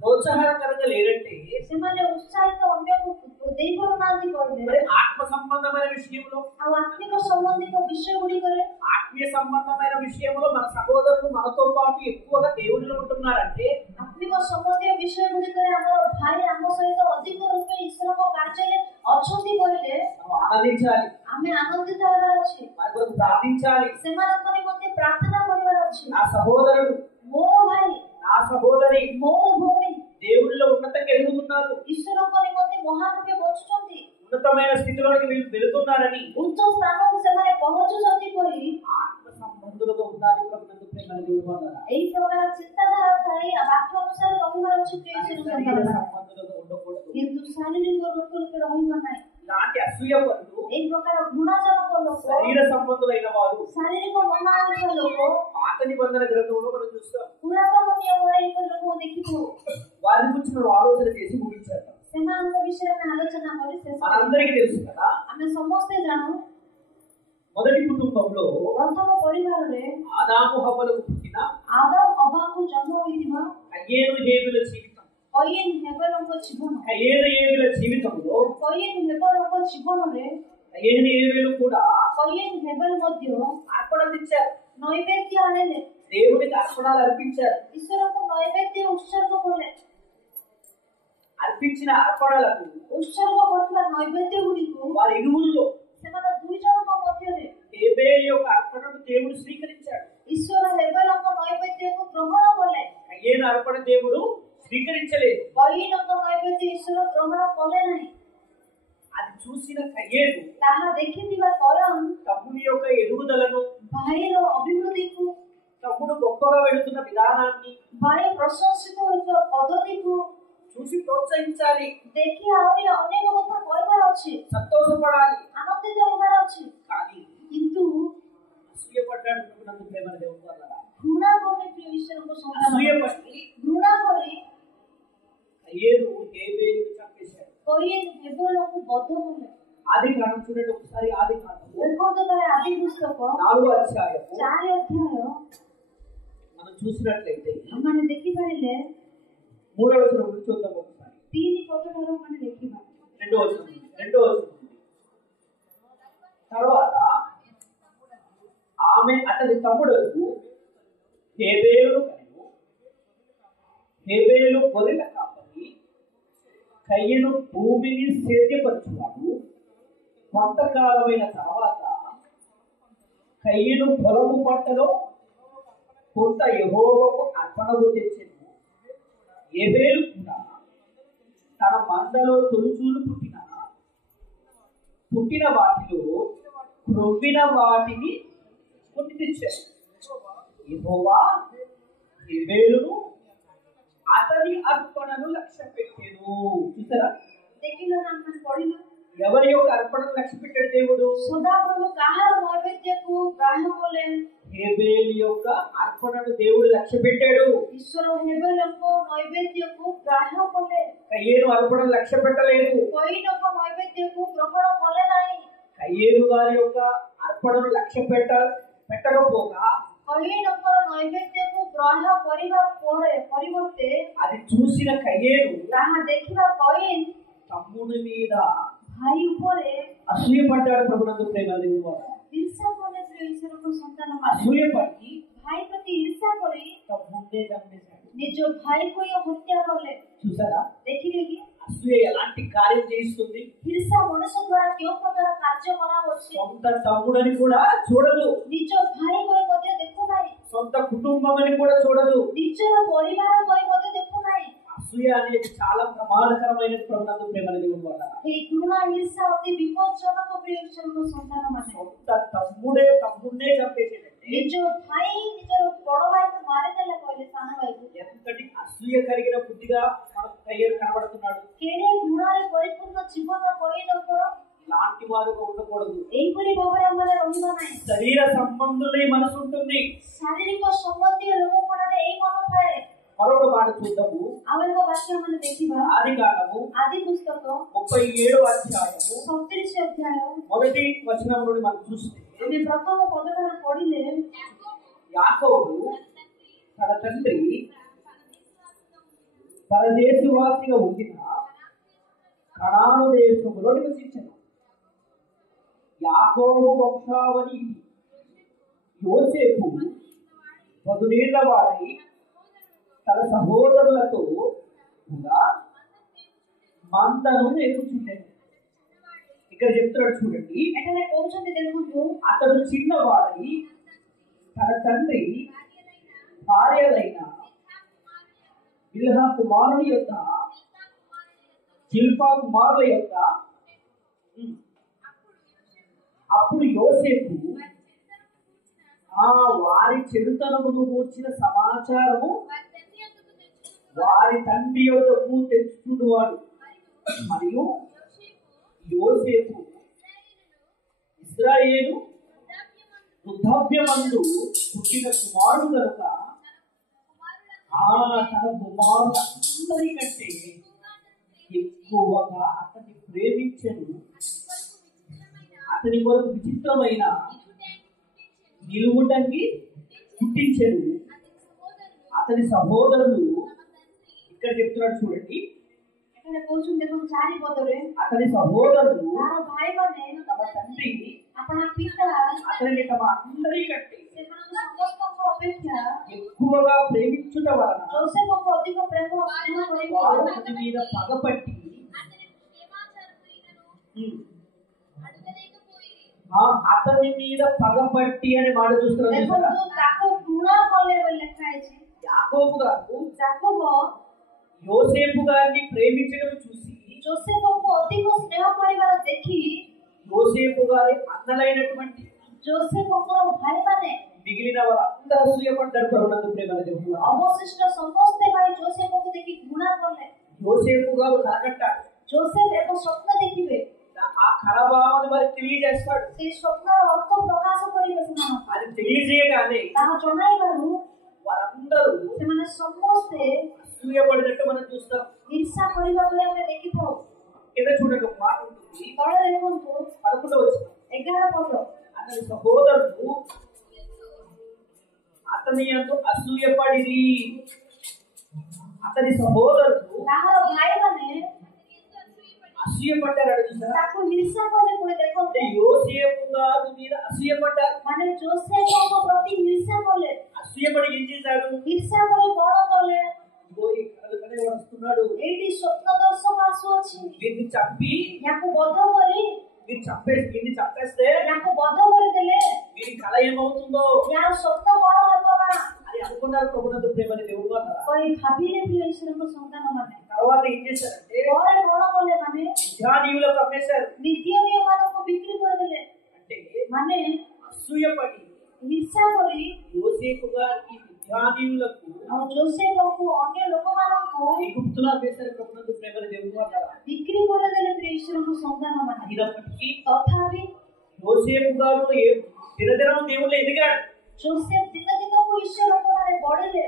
ప్రోత్సాహకరంగా లేరంటే सेमाने उत्साहित अन्यको देई पारुनांती మరి कहले ఆత్మ సంబంధమైన విషయంలో, आ आत्मिक सम्बन्धिक विषय गुडिकरे ఆత్మీయ సంబంధమైన విషయంలో మన సహోదరులు మనతో పాటు ఎక్కువగా దేవునిలో ఉంటున్నారంటే आत्मिक सम्बन्धीय विषय गुडिकरे हमर भाई हम सहित अधिक रूपे ईश्वरको कार्यले अछंती कहले మనం ఆనందించాలి, आमे आनंदित हेबार अछि, మన కొరకు ప్రార్థించాలి। सेमानक निमन्ते प्रार्थना करिबार अछि। నా సహోదరుడు, मोर भाई నా సహోదరి मोर भौणी దేవునిలో ఉన్నతంగా ఎదుగుతున్నారు, ईश्वरको निमन्ते महान रूपे बचुचंती, ఉన్నతమైన స్థితిలోకి వెళుతున్నారని उच्च स्थानକୁ ସେମାନେ ପହଞ୍ଚୁଛନ୍ତି କହି ఆత్మ సంబంధులుగా ఉండాలి ప్రభునందు ప్రేమని దేవుని వల్లరా। ଏହି ପ୍ରକାର ଚିନ୍ତାଧାରା ଥାଇ ବାକ୍ୟ ଅନୁସାରେ ରହିବାର ଅଛି ପ୍ରିୟ ଈଶ୍ୱର శరీర ସନ୍ତାନ, సంబంధులుగా ఉండకూడదు। କିନ୍ତୁ ଶାରୀରିକ ରୂପ ରୂପେ ରହିବ ନାହିଁ। ఇలాంటి అసూయపరులు ଏହି ପ୍ରକାର ଘୃଣାଜନକ ଲୋକ, శరీర సంబంధులైన వారు ଶାରୀରିକ ମନ ଆଣିଥିବା ଲୋକ పాత నిబంధన గ్రంథంలో మనం చూస్తాం। ପୁରାତନ ନିୟମରେ ଏପରି ଲୋକଙ୍କୁ ଦେଖିଥାଉ। వారి గురించి మనం ఆలోచన చేసి ముగించేద్దాం। ସେମାନଙ୍କ ବିଷୟରେ ଆମେ ଆଲୋଚନା କରି ଶେଷ କରିବା। మనందరికీ తెలుసు కదా, ଆମେ ସମସ୍ତେ ଜାଣୁ మొదటి కుటుంబంలో ପ୍ରଥମ ପରିବାରରେ ఆదాము హవ్వలకు పుట్టిన ଆଦମ ଅବାଙ୍କୁ ଜନ୍ମ ହୋଇଥିବା కయ్యేను హేబెల జీవితం, କୟିନ ହେବେଲଙ୍କ ଜୀବନ, కయ్యేను హేబెల జీవితంలో କୟିନ ହେବେଲଙ୍କ ଜୀବନରେ కయ్యేను హేబెలు కూడా କୟିନ ହେବେଲ ମଧ୍ୟ అర్పణలు ఇచ్చారు, ନୈବେଦ୍ୟ ଆଣିଲେ, దేవునికి అర్పణలు అర్పించారు। ଈଶ୍ୱରଙ୍କୁ ନୈବେଦ୍ୟ ଉତ୍ସର୍ଗ କଲେ। అర్పించిన అర్పణలకు ଉତ୍ସର୍ଗ କରିଥିବା ନୈବେଦ୍ୟ ଗୁଡ଼ିକୁ వారి ఇరువుల్లో ସେମାନେ ଦୁଇ ଜଣଙ୍କ ମଧ୍ୟରେ హేబెలు యొక్క అర్పణను దేవుడు స్వీకరించాడు, ଈଶ୍ୱର ହେବେଲଙ୍କ ନୈବେଦ୍ୟକୁ ଗ୍ରହଣ କଲେ। కయ్యేను అర్పణ దేవుడు స్వీకరించలేదు। କୟିନଙ୍କ ନୈବେଦ୍ୟ ଈଶ୍ୱର ଗ୍ରହଣ କଲେ ନାହିଁ। అది చూసిన కయ్యేను ତାହା ଦେଖିଥିବା କୟନ తమ్ముని యొక్క ఎదుగుదలను, ଭାଇର ଅଭିବୃଦ୍ଧିକୁ, తమ్ముడు గొప్పగా వెళుతున్న విధానాన్ని ଭାଇ ପ୍ରଶଂସିତ ହୋଇଥିବା ପଦ୍ଧତିକୁ చూసి ప్రోత్సహించాలి, ଦେଖି ଆହୁରି ଅନେକ କଥା କହିବାର ଅଛି, సంతోషపడాలి। ଆନନ୍ଦିତ ହେବାର ଅଛି। కానీ କିନ୍ତୁ అసూయపడ్డాడు ప్రభునందు ప్రేమని దేవుని వల్లరా। ଘୃଣା କଲେ ପ୍ରିୟ ଈଶ୍ୱରଙ୍କ ସନ୍ତାନ, అసూయపడి ଘୃଣା କରି కయ్యేను హేబెలును చంపేశాడు। କୟିନ ହେବେଲଙ୍କୁ ବଧ କଲେ। ఆది కాండం చూడండి ఒకసారి, ఆది కాండం ଦେଖନ୍ତୁ ତାର ଆଦି ପୁସ୍ତକ 4వ అధ్యాయం 4 ଅଧ୍ୟାୟ మనం చూసినట్లయితే ଆମମାନେ ଦେଖିପାରିଲେ 3వ వచనం నుంచి చూద్దాం ఒకసారి। 3 ପଦଠାରୁ ଆମେ ଦେଖିବା। 2వ వచనం తర్వాత ఆమె అతని తమ్ముడకు హేబెలును కనెను, హేబెలు గొర్రెల కాపరి, కయ్యను భూమిని సేద్యపరచువాడు. కొంతకాలమైన తర్వాత కయ్యను పొలము పంటలో కొంత యెహోవాకు అర్పణకు తెచ్చెను. ఏబేలు కూడా తన మందలో తొలుచూలు పుట్టిన వాటిలో క్రొవ్విన వాటిని కొన్ని తెచ్చాడు. యెహోవా ఏబేలును అతని అర్పణను లక్ష్య పెట్టెను. చూసారా, ଦେଖିଲ ନା ଆମେ ପଢିଲୁ ఎవరి యొక్క అర్పణను లక్ష్య పెట్టాడు దేవుడు? ସଦାପ୍ରଭୁ କାହାର ନୈବେଦ୍ୟକୁ ଗ୍ରହଣ କଲେ? హేబేలు యొక్క అర్పణను దేవుడు లక్ష్య పెట్టాడు. ଈଶ୍ୱର ହେବେଲଙ୍କ ନୈବେଦ୍ୟକୁ ଗ୍ରହଣ କଲେ। కయ్యేను అర్పణను లక్ష్య పెట్టలేదు. କୈନଙ୍କ ନୈବେଦ୍ୟକୁ ଗ୍ରହଣ କଲେ ନାହିଁ। కయ్యేను గారి యొక్క అర్పణను లక్ష్య పెట్టకపోగా କୈନଙ୍କର ନୈବେଦ୍ୟକୁ ଗ୍ରହଣ କରିବା ପରିବର୍ତ୍ତେ అది చూసిన కయ్యేను ତାହା ଦେଖିବା କୈନ తమ్ముడి మీద ଭାଇ ଉପରେ అసూయపడ్డాడు. ప్రభునందు ప్రేమ దేవుడు ଈର୍ଷା କଲେ। ପ୍ରିୟ ଈଶ୍ୱରଙ୍କ ସନ୍ତାନମାନେ అసూయపడి ଭାଇ ପ୍ରତି ଈର୍ଷା କରି తమ్ముడే చంపేశాడు. ନିଜ ଭାଇକୁ ହତ୍ୟା କଲେ। చూసారా, ଦେଖିଲେ କି అసూయ ఎలాంటి కార్యం చేయిస్తుంది? ଈର୍ଷା ମଣିଷ ଦ୍ୱାରା କେଉଁ ପ୍ରକାର କାର୍ଯ୍ୟ କରାଉଛି? సొంత తమ్ముడని కూడా చూడదు, ନିଜ ଭାଇ କହି ମଧ୍ୟ ଦେଖୁନାହିଁ, సొంత కుటుంబం అని కూడా చూడదు, ନିଜର ପରିବାର କହି ମଧ୍ୟ ଦେଖୁନାହିଁ। అసూయ అనేది చాలా ప్రమాదకరమైన ప్రభునందు ప్రేమ దేవుడు వల్ల ଏହି ଘୃଣା ଈର୍ଷା ଅତି ବିପଜ୍ଜନକ। ପ୍ରିୟ ଈଶ୍ୱରଙ୍କ ସନ୍ତାନମାନେ సొంత తమ్ముడే చంపేసేటంటే ନିଜ ଭାଇ ନିଜର ବଡ ଭାଇକୁ ମାରିଦେଲେ କହିଲେ ସାନ ଭାଇକୁ। ఎంతటి అసూయ కలిగిన బుద్ధిగా మనకు కయ్యేను కనబడుతున్నాడు. କେଡ଼େ ଘୃଣାରେ ପରିପୂର୍ଣ୍ଣ ଜୀବନ କୈନଙ୍କର। ఇలాంటి వారుగా ఉండకూడదు. ଏହିପରି ଭାବରେ ଆମର ରହିବା ନାହିଁ। శరీర సంబంధులై మనసు ఉంటుంది. ଶାରୀରିକ ସମ୍ବନ୍ଧୀୟ ଲୋକଙ୍କଠାରେ ଏହି ମନ ଥାଏ। మరొక మాట చూద్దాము. ଆଉ ଏକ ବାକ୍ୟ ଆମେ ଦେଖିବା ఆదికాండము ଆଦି పుస్తକ 37వ అధ్యాయము 37 ଅଧ୍ୟାୟ మొదటి వచనం నుండి మనం చూస్తే ଆମେ ପ୍ରଥମ ପଦଠାରୁ ପଢିଲେ యాకోబు తన తండ్రి పరదేశవాసిగా ఉండిన కనాను దేశంలో నివసించాడు. యాకోబు వంశావళి ఇది. యోసేపు 10 ఏళ్ల వాడై తన సహోదరులతో కూడా మందను ఎదుర్కొంటాడు. ఇక్కడ చెప్తున్నాడు చూడండి, ଏଠାରେ କହୁଛନ୍ତି ଦେଖନ୍ତୁ, అతడు చిన్నవాడై తన తండ్రి భార్యలైన బిల్హా కుమారుని యొక్క జిల్పా కుమారుల యొక్క అప్పుడు యోసేపు వారి చెడుతనమును గూర్చిన సమాచారము వారి తండ్రి యొద్దకు తెచ్చుకునేవాడు. మరియు యోసేపు ఇశ్రాయేలు వృద్ధాప్యమందు పుట్టిన కుమారుడు కనుక తన కుమారులందరికంటే ఎక్కువగా అతన్ని ప్రేమించను. అతని కొరకు విచిత్రమైన నిలువుటంగి పుట్టించను. అతని సహోదరులు ఇక్కడ చెప్తున్నాడు చూడండి, ଏଠାରେ କହୁଛନ୍ତି ଦେଖନ୍ତୁ 4 ପଦରେ అతని సహోదరులు ତାର ଭାଇମାନେ తమ తండ్రి ଆପଣ ପିତା అతనిని తమ అందరికంటే ସେମାନଙ୍କ ସମସ୍ତଙ୍କ ଅପେକ୍ଷା ఎక్కువగా ప్రేమించుట వలన ଯୋସେଫଙ୍କୁ ଅଧିକ ପ୍ରେମ ସ୍ନେହ వారు କରିବାରୁ అతని మీద పగపట్టి అతని మీద పగపట్టి అనే మాట చూస్తున్నాం. ଦେଖନ୍ତୁ ତାକୁ ଘୃଣା କଲେ ବୋଲି ଲେଖା ହେଇଛି। యాకోబు గారు ଯାକୋବ యోసేపు గారిని ప్రేమించడం చూసి ଯୋସେଫଙ୍କୁ ଅଧିକ ସ୍ନେହ କରିବାର ଦେଖି యోసేపు గారి అన్నలైనటువంటి ଯୋସେଫଙ୍କର ଭାଇମାନେ మిగిలిన వాళ్ళందరూ అసూయపడ్డారు. ప్రభునందు ప్రేమ దేవుడు ଅବଶିଷ୍ଟ ସମସ୍ତେ ଭାଇ ଯୋସେଫଙ୍କୁ ଦେଖି ଘୃଣା କଲେ। యోసేపు గారు కలగట్టాడు. ଯୋସେଫ ଏକ ସ୍ୱପ୍ନ ଦେଖିବେ, ఆ కళభావాన్ని వారికి తెలియజేస్తాడు. ସେଇ ସ୍ୱପ୍ନର ଅର୍ଥ ପ୍ରକାଶ କରିବେ ସେମାନଙ୍କୁ। అది తెలియజేయగానే ତାହା ଜଣାଇବାରୁ వారందరూ ସେମାନେ ସମସ୍ତେ అసూయపడినట్టు మనం చూస్తాం. ଈର୍ଷା କରିବା ବେଳେ ଆମେ ଦେଖିଥାଉ। కింద చూడండి ఒక మాట ఉంటుంది, ତଳେ ଦେଖନ୍ତୁ 11వ వచనం. 11 ପଦ, అతని సహోదరుడు అతని యందు అసూయపడిరి. అతని సహోదరుడు ତାହାର ଭାଇମାନେ అసూయపడ్డారు. చూసారా, ତାକୁ ଈର୍ଷା କଲେ। ପୁଣି ଦେଖନ୍ତୁ యోసేపు గారి మీద అసూయపడ్డారు. ମାନେ ଯୋସେଫଙ୍କ ପ୍ରତି ଈର୍ଷା କଲେ। అసూయపడి ఏం చేశారు? ଈର୍ଷା କରି କଣ କଲେ? ఇదిగో ఈ కళలు కలలోనే వాడు వస్తున్నాడు. ଏଇଠି ସ୍ୱପ୍ନ ଦର୍ଶକ ଆସୁଅଛି। వీరిని చంపి ୟାକୁ ବଧ କରି వీరిని చంపేస్తే ୟାକୁ ବଧ କରିଦେଲେ వీరి కళ ఏమవుతుందో ୟାର ସ୍ୱପ୍ନ କଣ ହେବ ନା అని అనుకున్నారు ప్రభునందు ప్రేమని దేవుడు అన్నారు. କହି ଭାବିଲେ ପ୍ରିୟ ଈଶ୍ୱରଙ୍କ ସନ୍ତାନମାନେ। తర్వాత ఏం చేశారంటే ପରେ କଣ କଲେ ମାନେ మిథ్యానీయులకు అమ్మేశారు. ମିଦ୍ୟାନୀୟମାନଙ୍କୁ ବିକ୍ରି କରିଦେଲେ। అంటే ମାନେ అసూయపడి ହିଂସା କରି యోసేపు గారికి మిథ్యానీయులకు ଆଉ ଯୋସେଫଙ୍କୁ ଅନ୍ୟ ଲୋକମାନଙ୍କୁ ఐగుప్తులో అమ్మేశారు ప్రభునందు ప్రేమని దేవుడు అన్నారు. ବିକ୍ରି କରିଦେଲେ ପ୍ରିୟ ଈଶ୍ୱରଙ୍କ ସନ୍ତାନମାନେ। అయినప్పటికీ ତଥାପି యోసేపు గారు దినదినం దేవుళ్ళు ఎదిగాడు. ଯୋସେଫ ଦିନ ଦିନକୁ ଈଶ୍ୱରଙ୍କ ଠାରେ ବଢିଲେ।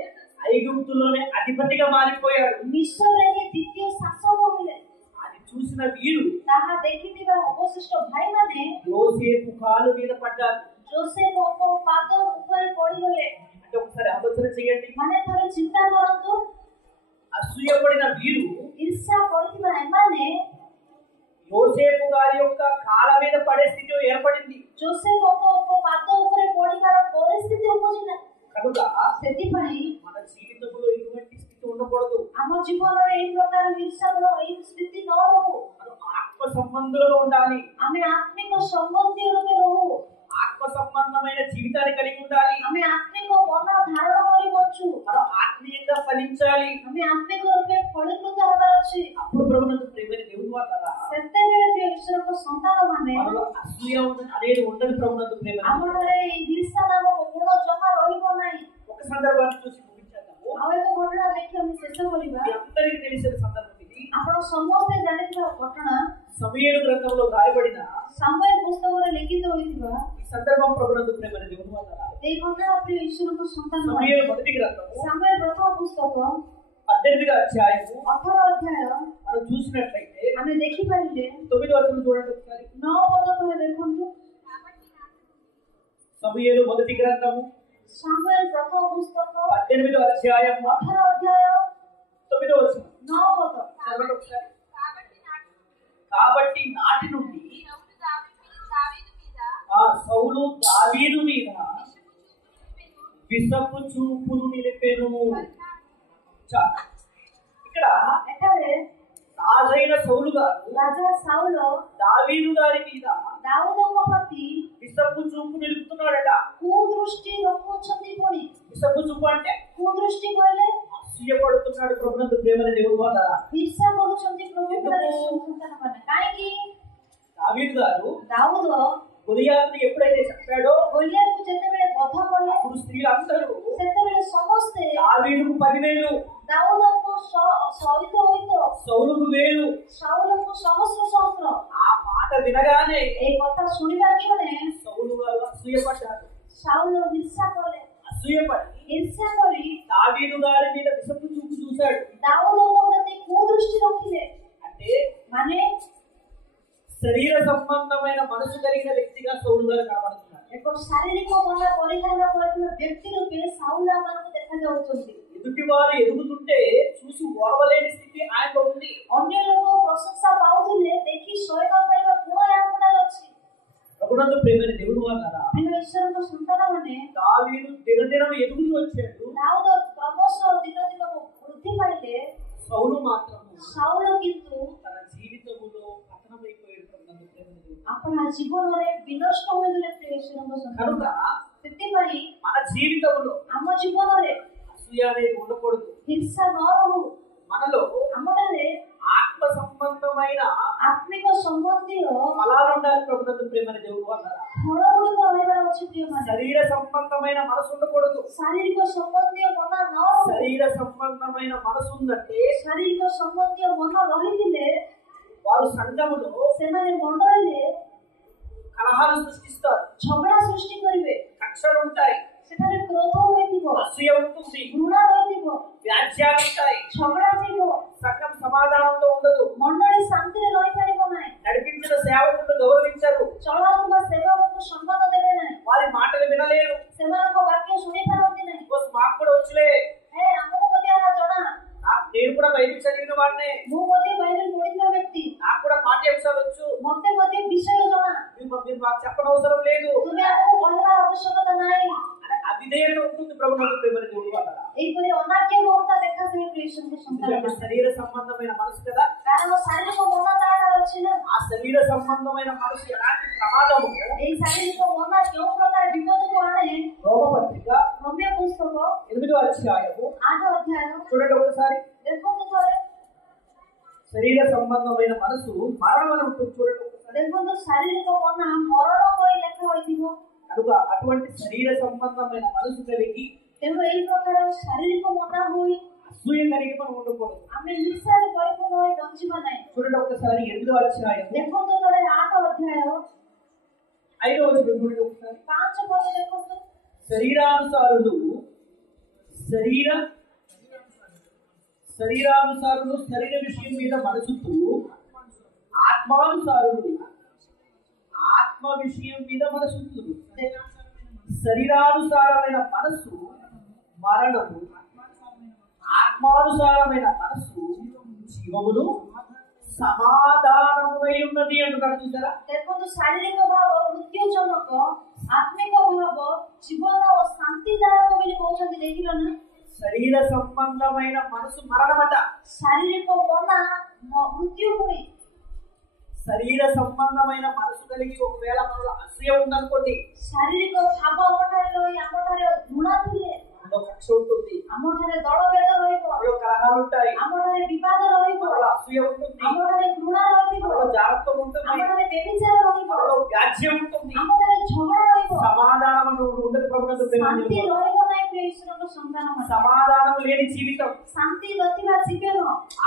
ఐగుప్తులోనే అధిపతిగా మారిపోయాడు. ମିଶ୍ରରେ ହିଁ ଦ୍ୱିତୀୟ ଶାସକ ହେଲେ। అది చూసిన వీరు ତାହା ଦେଖିଥିବା ଅବଶିଷ୍ଟ ଭାଇମାନେ యోసేపు కాలు మీద పడ్డారు. ଯୋସେଫଙ୍କ ପାଦ ଉପରେ ପଡିଗଲେ। అంటే ఒకసారి ఆలోచన చేయండి. ମାନେ ଥରେ ଚିନ୍ତା କରନ୍ତୁ, అసూయపడిన వీరు ଈର୍ଷା କରିଥିବା ଏମାନେ యోసేపు గారి యొక్క కాళ్ళ మీద పడే స్థితి ఏర్పడింది. ଯୋସେଫଙ୍କ ପାଦ ଉପରେ ପଡିବାର ପରିସ୍ଥିତି ଉପୁଜିଲା। కనుక ସେଥିପାଇଁ మన జీవితంలో ఇటువంటి స్థితి ఉండకూడదు. ଆମ ଜୀବନରେ ଏଇ ପ୍ରକାର ଈର୍ଷାର ଏଇ ସ୍ଥିତି ନ ରହୁ। మనం ఆత్మ సంబంధులుగా ఉండాలి. ଆମେ ଆତ୍ମିକ ସମ୍ବନ୍ଧୀୟ ରୂପେ ରହୁ। ఆత్మ సంబంధమైన జీవితాన్ని కలిగి ఉండాలి. ଆମେ ଆତ୍ମିକ ମନ ଧାରଣ କରି ବଞ୍ଚୁ। మనం ఆత్మీయంగా ఫలించాలి. ଆମେ ଆତ୍ମିକ ରୂପେ ଫଳୀକୃତ ହେବାର ଅଛି। అప్పుడు ప్రభునందు ప్రేమని దేవుడు అన్నారా ସେତେବେଳେ ପ୍ରିୟ ଈଶ୍ୱରଙ୍କ ସନ୍ତାନମାନେ మనలో అసూయ అనేది ఉండదు. ప్రభునందు ప్రేమ ଆମର ଏଇ ଈର୍ଷା ନାମକ ଗୁଣ ଜମା ରହିବ ନାହିଁ। ఒక సందర్భాన్ని చూసి ముగించేద్దాము. ଆଉ ଏକ ଘଟଣା ଦେଖି ଆମେ ଶେଷ କରିବା। ఇది అందరికీ తెలిసిన సందర్భం. ఇది ଆପଣ ସମସ୍ତେ ଜାଣିଥିବା ଘଟଣା సమూయేలు గ్రంథంలో రాయబడిన ସାମୁଏଲ ପୁସ୍ତକରେ ଲିଖିତ ହୋଇଥିବା ఈ సందర్భం ప్రభునందు ప్రేమని దేవుడు అన్నారా. এই ଘଟଣା ପ୍ରିୟ ଈଶ୍ୱରଙ୍କ ସନ୍ତାନମାନେ సమూయేలు మొదటి గ్రంథము ସାମୁଏଲ ପ୍ରଥମ ପୁସ୍ତକ 18వ అధ్యాయము 18 ଅଧ୍ୟାୟ మనం చూసినట్లయితే ଆମେ ଦେଖିପାରିଲେ 9వ వచనం చూడండి ఒకసారి. 9 ପଦ ଥରେ ଦେଖନ୍ତୁ। సమూయేలు మొదటి గ్రంథము ସାମୁଏଲ ପ୍ରଥମ ପୁସ୍ତକ 18వ అధ్యాయం 18 ଅଧ୍ୟାୟ 9వ వచనం 9 ପଦ। చదవండి ఒకసారి. కాబట్టి నాటి నుండి సౌలు దావీదు మీద విషపు చూపును నిలిపెను. ఇక్కడ ଏଠାରେ రాజైన సౌలు గారు ରାଜା ସାଉଲ దావీదు గారి మీద ଦାଉଦଙ୍କ ପ୍ରତି విషపు చూపు నిలుపుతున్నాడట. କୁଦୃଷ୍ଟି ରଖୁଅଛନ୍ତି। ପୁଣି విషపు చూపు అంటే କୁଦୃଷ୍ଟି କହିଲେ అసూయపడుతున్నాడు ప్రభునందు ప్రేమని దేవుడు అన్నారా. ଈର୍ଷା କରୁଛନ୍ତି ପ୍ରଭୁଙ୍କର ସନ୍ତାନମାନେ। କାହିଁକି దావీదు గారు ଦାଉଦ గొలియాతుని ఎప్పుడైతే చంపాడో ଗୋଲିଆତକୁ ଯେତେବେଳେ ବଧ କଲେ అప్పుడు స్త్రీలందరూ ସେତେବେଳେ ସମସ୍ତେ దావీదుకు 10,000 ଦାଉଦଙ୍କୁ ସହିତ ହୋଇତ సౌలుకు 1000 ସାଉଲଙ୍କୁ ସହସ୍ର ସହସ୍ର। ఆ మాట వినగానే এই କଥା ଶୁଣିବା କ୍ଷଣେ సౌలు గారు అసూయపడ్డాడు. ସାଉଲ ହିଂସା କଲେ। అసూయపడి ହିଂସା କରି దావీదు గారి మీద విషపు చూపు చూశాడు. ଦାଉଦଙ୍କ ପ୍ରତି କୁଦୃଷ୍ଟି ରଖିଲେ। అంటే ମାନେ శరీర సంబంధమైన మనసు కలిగిన వ్యక్తిగా సౌలు గారు కనబడుతున్నాడు. ଏକ ଶାରୀରିକ ମନ ପରିଧାନ କରିଥିବା ବ୍ୟକ୍ତି ରୂପେ ସାଉଲ ଆମମାନଙ୍କୁ ଦେଖାଯାଉଛନ୍ତି। ఎదుటి వారు ఎదుగుతుంటే చూసి ఓర్వలేని స్థితి ఆయనలో ఉంది. ଅନ୍ୟ ଲୋକ ପ୍ରଶଂସା ପାଉଥିଲେ ଦେଖି ସହି ନ ପାରିବା ଗୁଣ ଏହା ମନରେ ଅଛି। ప్రభునందు ప్రేమని దేవుడు అన్నారా. ପ୍ରିୟ ଈଶ୍ୱରଙ୍କ ସନ୍ତାନମାନେ దావీదు దినదినం ఎదుగుతూ వచ్చాడు. ଦାଉଦ କ୍ରମଶଃ ଦିନ ଦିନକୁ ବୃଦ୍ଧି ପାଇଲେ। సౌలు మాత్రం ସାଉଲ କିନ୍ତୁ తన జీవితంలో పతనమైపోయాడు. ప్రభునందు ప్రేమని దేవుడు ଆପଣା ଜୀବନରେ ବିନଷ୍ଟ ହୋଇଗଲେ। ପ୍ରିୟ ଈଶ୍ୱରଙ୍କ కనుక ସନ୍ତାନ ସେଥିପାଇଁ మన జీవితంలో ଆମ ଜୀବନରେ అసూయ అనేది ఉండకూడదు. ହିଂସା ନ ରହୁ। మనలో ଆମଠାରେ ఆత్మ సంబంధమైన ଆତ୍ମିକ ସମ୍ବନ୍ଧୀୟ ఫలాలు ఉండాలి. ప్రభునందు ప్రేమని దేవుడు అన్నారా. ଫଳ ଗୁଡ଼ିକ ରହିବାର ଅଛି। ପ୍ରିୟମାନେ శరీర సంబంధమైన మనసు ఉండకూడదు. ଶାରୀରିକ ସମ୍ବନ୍ଧୀୟ ମନ ନ ରହୁ। శరీర సంబంధమైన మనసు ఉందంటే ଶାରୀରିକ ସମ୍ବନ୍ଧୀୟ ମନ ରହିଥିଲେ వారు సంఘములో ସେମାନେ ମଣ୍ଡଳୀରେ కలహాలు సృష్టిస్తారు. ଝଗଡ଼ା ସୃଷ୍ଟି କରିବେ। కక్షలు ఉంటాయి. ସେଠାରେ କ୍ରୋଧ ରହିଥିବ, అసూయ ఉంటుంది. ଘୃଣା ରହିଥିବ, వ్యాజ్యాలు ఉంటాయి. ଝଗଡ଼ା ଥିବ। సంఘం సమాధానంతో ఉండదు. ମଣ୍ଡଳୀ ଶାନ୍ତିରେ ରହିପାରିବ ନାହିଁ। నడిపించిన సేవకులను గౌరవించరు. ଚଳାଉଥିବା ସେବକଙ୍କୁ ସମ୍ମାନ ଦେବେ ନାହିଁ। వారి మాటలు వినలేరు. ସେମାନଙ୍କ ବାକ୍ୟ ଶୁଣିପାରନ୍ତି ନାହିଁ। మాకు కూడా వచ్చులే, ଆମକୁ ମଧ୍ୟ ଏହା ଜଣା। నేను కూడా బైబిల్ చదివిన వాడినే, ମୁଁ ମଧ୍ୟ ବାଇବେଲ ପଢିଥିବା ବ୍ୟକ୍ତି। నాకు కూడా పాఠ్యాంశాలు వచ్చు. ମତେ ମଧ୍ୟ ବିଷୟ ଜଣା। మీరు మాకు చెప్పనవసరం లేదు. ତୁମେ ଆମକୁ କହିବାର ଆବଶ୍ୟକତା ନାହିଁ। అవిధేయత ఉంటుంది ప్రభువునందు ప్రియమైన దేవుని వారలారా. ଏହିପରି ଅନାଜ୍ଞାବହତା ଦେଖାଯାଏ ଈଶ୍ୱରଙ୍କ ସନ୍ତାନ ఎందుకంటే శరీర సంబంధమైన మనసు కదా, କାରଣ ଶାରୀରିକ ମନ ତାର ଅଛି ନା। ఆ శరీర సంబంధమైన మనసు ఎలాంటి ప్రమాదము ଏହି ଶାରୀରିକ ମନ କେଉଁ ପ୍ରକାର ବିପଦକୁ ଆଣେ? రోమపత్రిక ରମ୍ୟ ପୁସ୍ତକ 8వ అధ్యాయము 8 ଅଧ୍ୟାୟ చూడండి ఒకసారి. ଦେଖନ୍ତୁ ଥରେ, శరీర సంబంధమైన మనసు మరణం అని ఉంటుంది చూడండి ఒకసారి. ଦେଖନ୍ତୁ ଶାରୀରିକ ମନ ମରଣ କହି ଲେଖା ହୋଇଥିବ। కనుక అటువంటి శరీర సంబంధమైన మనసు కలిగి ତେଣୁ ଏହି ପ୍ରକାର ଶାରୀରିକ ମନ ହୋଇ అసూయ కలిగి మనం ఉండకూడదు. ଆମେ ଈର୍ଷାରେ ପରିପୂର୍ଣ୍ଣ ହୋଇ ବଞ୍ଚିବା ନାହିଁ। చూడండి ఒకసారి 8వ అధ్యాయము ଦେଖନ୍ତୁ ଥରେ 8 ଅଧ୍ୟାୟ 5వ వచనం చూడండి ఒకసారి. 5 ପଦ ଦେଖନ୍ତୁ, శరీరానుసారులు శరీర విషయం మీద మనసుతూ, ఆత్మానుసారులు ఆత్మ విషయం మీద మనసుతూ. శరీరానుసారమైన మనసు మరణము, ఆత్మానుసారమైన మనసు జీవమును సమాధానమునై ఉన్నది అంటున్నాడు చూసారా. ଦେଖନ୍ତୁ ଶାରୀରିକ ଭାବ ମୃତ୍ୟୁଜନକ, ଆତ୍ମିକ ଭାବ ଜୀବନ ଓ ଶାନ୍ତିଦାୟକ ବୋଲି କହୁଛନ୍ତି। ଦେଖିଲ ନା, శరీర సంబంధమైన మనసు మరణమట. ଶାରୀରିକ ମନ ମୃତ୍ୟୁ ପୁଣି। శరీర సంబంధమైన మనసు కలిగి ఒకవేళ మనలో అసూయ ఉందనుకోండి, ଶାରୀରିକ ଭାବ ଆମଠାରେ ରହି ଆମଠାରେ ଘୃଣା ଥିଲେ, మనలో కక్ష ఉంటుంది, ଆମଠାରେ ଦଳଭେଦ ରହିବ, మనలో కలహాలు ఉంటాయి, ଆମଠାରେ ବିବାଦ ରହିବ, మనలో అసూయ ఉంటుంది, ଆମଠାରେ ଘୃଣା ରହିବ, మనలో జాగ్రత్త ఉంటుంది, ଆମଠାରେ ବ୍ୟభిଚାର ରହିବ, మనలో వ్యాజ్యం ఉంటుంది. ଆମଠାରେ ଝଗଡ଼ା ରହିବ, సమాధానం ఉండదు ప్రభువునందు ଶାନ୍ତି ప్రేమ. ରହିବ ନାହିଁ। ପ୍ରିୟ ଈଶ୍ୱରଙ୍କ ସନ୍ତାନମାନେ, సమాధానం లేని జీవితం ଶାନ୍ତି ନଥିବା ଜୀବନ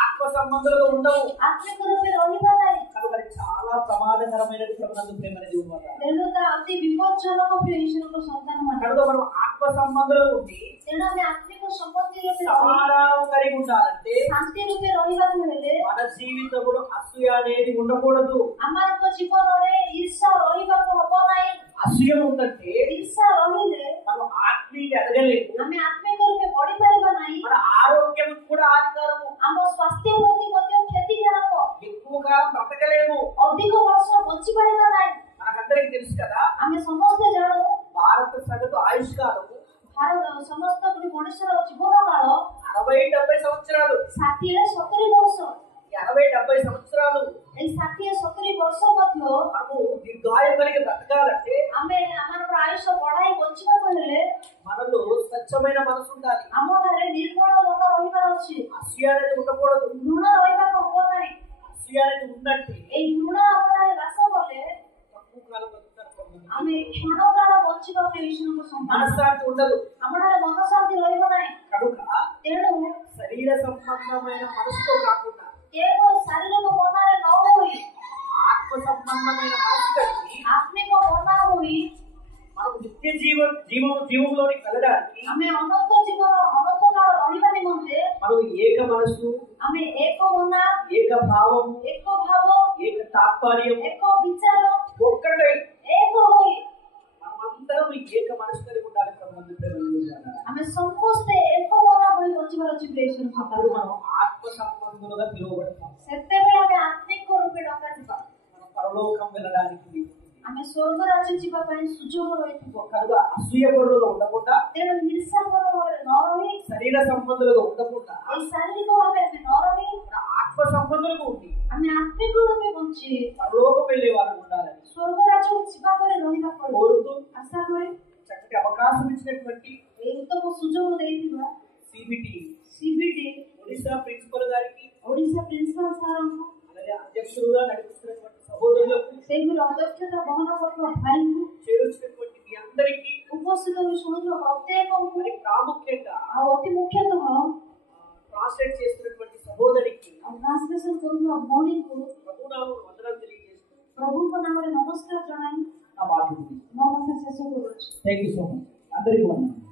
ఆత్మ సంబంధులుగా ఉండవు. ଆତ୍ମିକ ରୂପେ ରହିବା ନାହିଁ। కనుక అది చాలా ప్రమాదకరమైన ప్రభువునందు ప్రేమ దేవుని వల్ల. ତେଣୁ ତା ଅତି ବିପଜ୍ଜନକ ପ୍ରିୟ ଈଶ୍ୱରଙ୍କ ସନ୍ତାନମାନେ। కనుక మనం ఆత్మ సంబంధులు ఉండి ତେଣୁ ଆମେ ଆତ୍ମିକ ସମ୍ପତ୍ତି ରୂପେ ରହି సమాధానం కలిగి ఉండాలంటే ଶାନ୍ତି ରୂପେ ରହିବାକୁ ହେଲେ మన జీవితంలో అసూయ అనేది ఉండకూడదు. ଆମମାନଙ୍କ ଜୀବନରେ ଈର୍ଷା ରହିବାକୁ ହବ ନାହିଁ। అసూయ ఉందంటే ଈର୍ଷା ରହିଲେ మనం ఆత్మీయ ఎదగలేము, ଆମେ ଆତ୍ମିକ ରୂପେ ବଢିପାରିବା ନାହିଁ। మన ఆరోగ్యం కూడా హానికరము, ଆମ ସ୍ୱାସ୍ଥ୍ୟ ପ୍ରତି ମଧ୍ୟ କ୍ଷତିକାରକ, ఎక్కువ కాలం బ్రతకలేము. ଅଧିକ ବର୍ଷ ବଞ୍ଚିପାରିବା ନାହିଁ। మనకందరికి తెలుసు కదా, ଆମେ ସମସ୍ତେ ଜାଣୁ భారత సగటు ఆయుష్కాలము ଭାରତ ସମସ୍ତ ଗୋଟେ ମଣିଷର ଜୀବନ କାଳ 60-70 సంవత్సరాలు. 60-70 ବର୍ଷ। 60-70 సంవత్సరాలు ଏଇ 60-70 ବର୍ଷ ମଧ୍ୟ మనము దీర్ఘాయు కలిగి బ్రతకాలంటే ଆମେ ଆମର ଆୟୁଷ ବଢାଇ ବଞ୍ଚିବାକୁ ହେଲେ మనలో స్వచ్ఛమైన మనసు ఉండాలి. ଆମଠାରେ ନିର୍ମଳ ମନ ରହିବାର ଅଛି। అసూయ అనేది ఉండకూడదు. ଘୃଣା ରହିବାକୁ ହବ ନାହିଁ। అసూయ అనేది ఉందంటే ଏଇ ଘୃଣା ଆମଠାରେ ବାସ କଲେ తక్కువ కాలం బతుకుతారు కొంతమంది. ଆମେ କ୍ଷଣକାଳ ବଞ୍ଚିବା ପାଇଁ ଈଶ୍ୱରଙ୍କ ସନ୍ତାନ। మనశ్శాంతి ఉండదు. ଆମଠାରେ ମନଶାନ୍ତି ରହିବ ନାହିଁ। కనుక ତେଣୁ శరీర సంబంధమైన మనసుతో కాకుండా କେବଳ ଶାରୀରିକ ମନରେ ନ ହୋଇ ఆత్మ సంబంధమైన మనసు కలిగి ଆତ୍ମିକ ମନ ହୋଇ మనకు నిత్య జీవంలోనికి వెళ్ళడానికి ଆମେ ଅନନ୍ତ ଜୀବନ ଅନନ୍ତ କାଳ ରହିବା ନିମନ୍ତେ మనం ఏక మనసు, ଆମେ ଏକ ମନ, ఏక భావం, ଏକ ଭାବ, ఏక తాత్పర్యం, ଏକ ବିଚାର, ఒక్కటై ଏକ ହୋଇ మనమందరం ఏక మనసు కలిగి ఉండాలి ప్రభువునందు ప్రేమ. ଆମେ ସମସ୍ତେ ଏକ ମନ ହୋଇ ବଞ୍ଚିବାର ଅଛି ପ୍ରିୟ ଈଶ୍ୱରଙ୍କ అప్పుడు ସନ୍ତାନ। మనం ఆత్మ సంబంధులుగా పిలువబడతాం. ସେତେବେଳେ ଆମେ ଆତ୍ମିକ ରୂପେ ଡକାଯିବା। మనం పరలోకం వెళ్ళడానికి ଆମେ ସ୍ୱର୍ଗ ରାଜ୍ୟ ଯିବା ପାଇଁ ସୁଯୋଗ ରହିଥିବ। కనుక అసూయ పరులుగా ఉండకుండా, ତେଣୁ ଈର୍ଷାପର ଭାବରେ ନ ରହି, శరీర సంబంధులుగా ఉండకుండా ଏଇ ଶାରୀରିକ ଭାବେ ଆମେ ନ ରହି మన ఆత్మ సంబంధులుగా ఉండి ଆମେ ଆତ୍ମିକ ରୂପେ ବଞ୍ଚି పరలోకం వెళ్ళే వారు ఉండాలని ସ୍ୱର୍ଗ ରାଜ୍ୟକୁ ଯିବା ପରେ ରହିବା ପରେ కోరుతూ ଆଶା କରି చక్కటి అవకాశం ఇచ్చినటువంటి ଏଇ ଉତ୍ତମ ସୁଯୋଗ ଦେଇଥିବା CBT ఒడిశా ప్రిన్సిపల్ గారికి, ଓଡ଼ିଶା ପ୍ରିନ୍ସିପାଲ ସାର୍ଙ୍କୁ, అలాగే అధ్యక్షులుగా నడిపిస్తున్నటువంటి సహోదరులకు, ସେହିପରି ଅଧ୍ୟକ୍ଷତା ବହନ କରୁଥିବା ଭାଇଙ୍କୁ, చేరొచ్చినటువంటి మీ అందరికీ, ଉପସ୍ଥିତ ହୋଇ ଶୁଣୁଥିବା ପ୍ରତ୍ୟେକଙ୍କୁ, మరి ప్రాముఖ్యంగా ଆଉ ଅତି ମୁଖ୍ୟତଃ ట్రాన్స్లేట్ చేస్తున్నటువంటి సహోదరికి ଆଉ ଟ୍ରାନ୍ସଲେସନ କରୁଥିବା ଭଉଣୀଙ୍କୁ ప్రభునామమున వందనాలు తెలియజేస్తూ ପ୍ରଭୁଙ୍କ ନାମରେ ନମସ୍କାର ଜଣାଇ నా మాటలు ମୋ କଥା ଶେଷ କରୁଅଛି। Thank you so much. అందరికీ వందనాలు.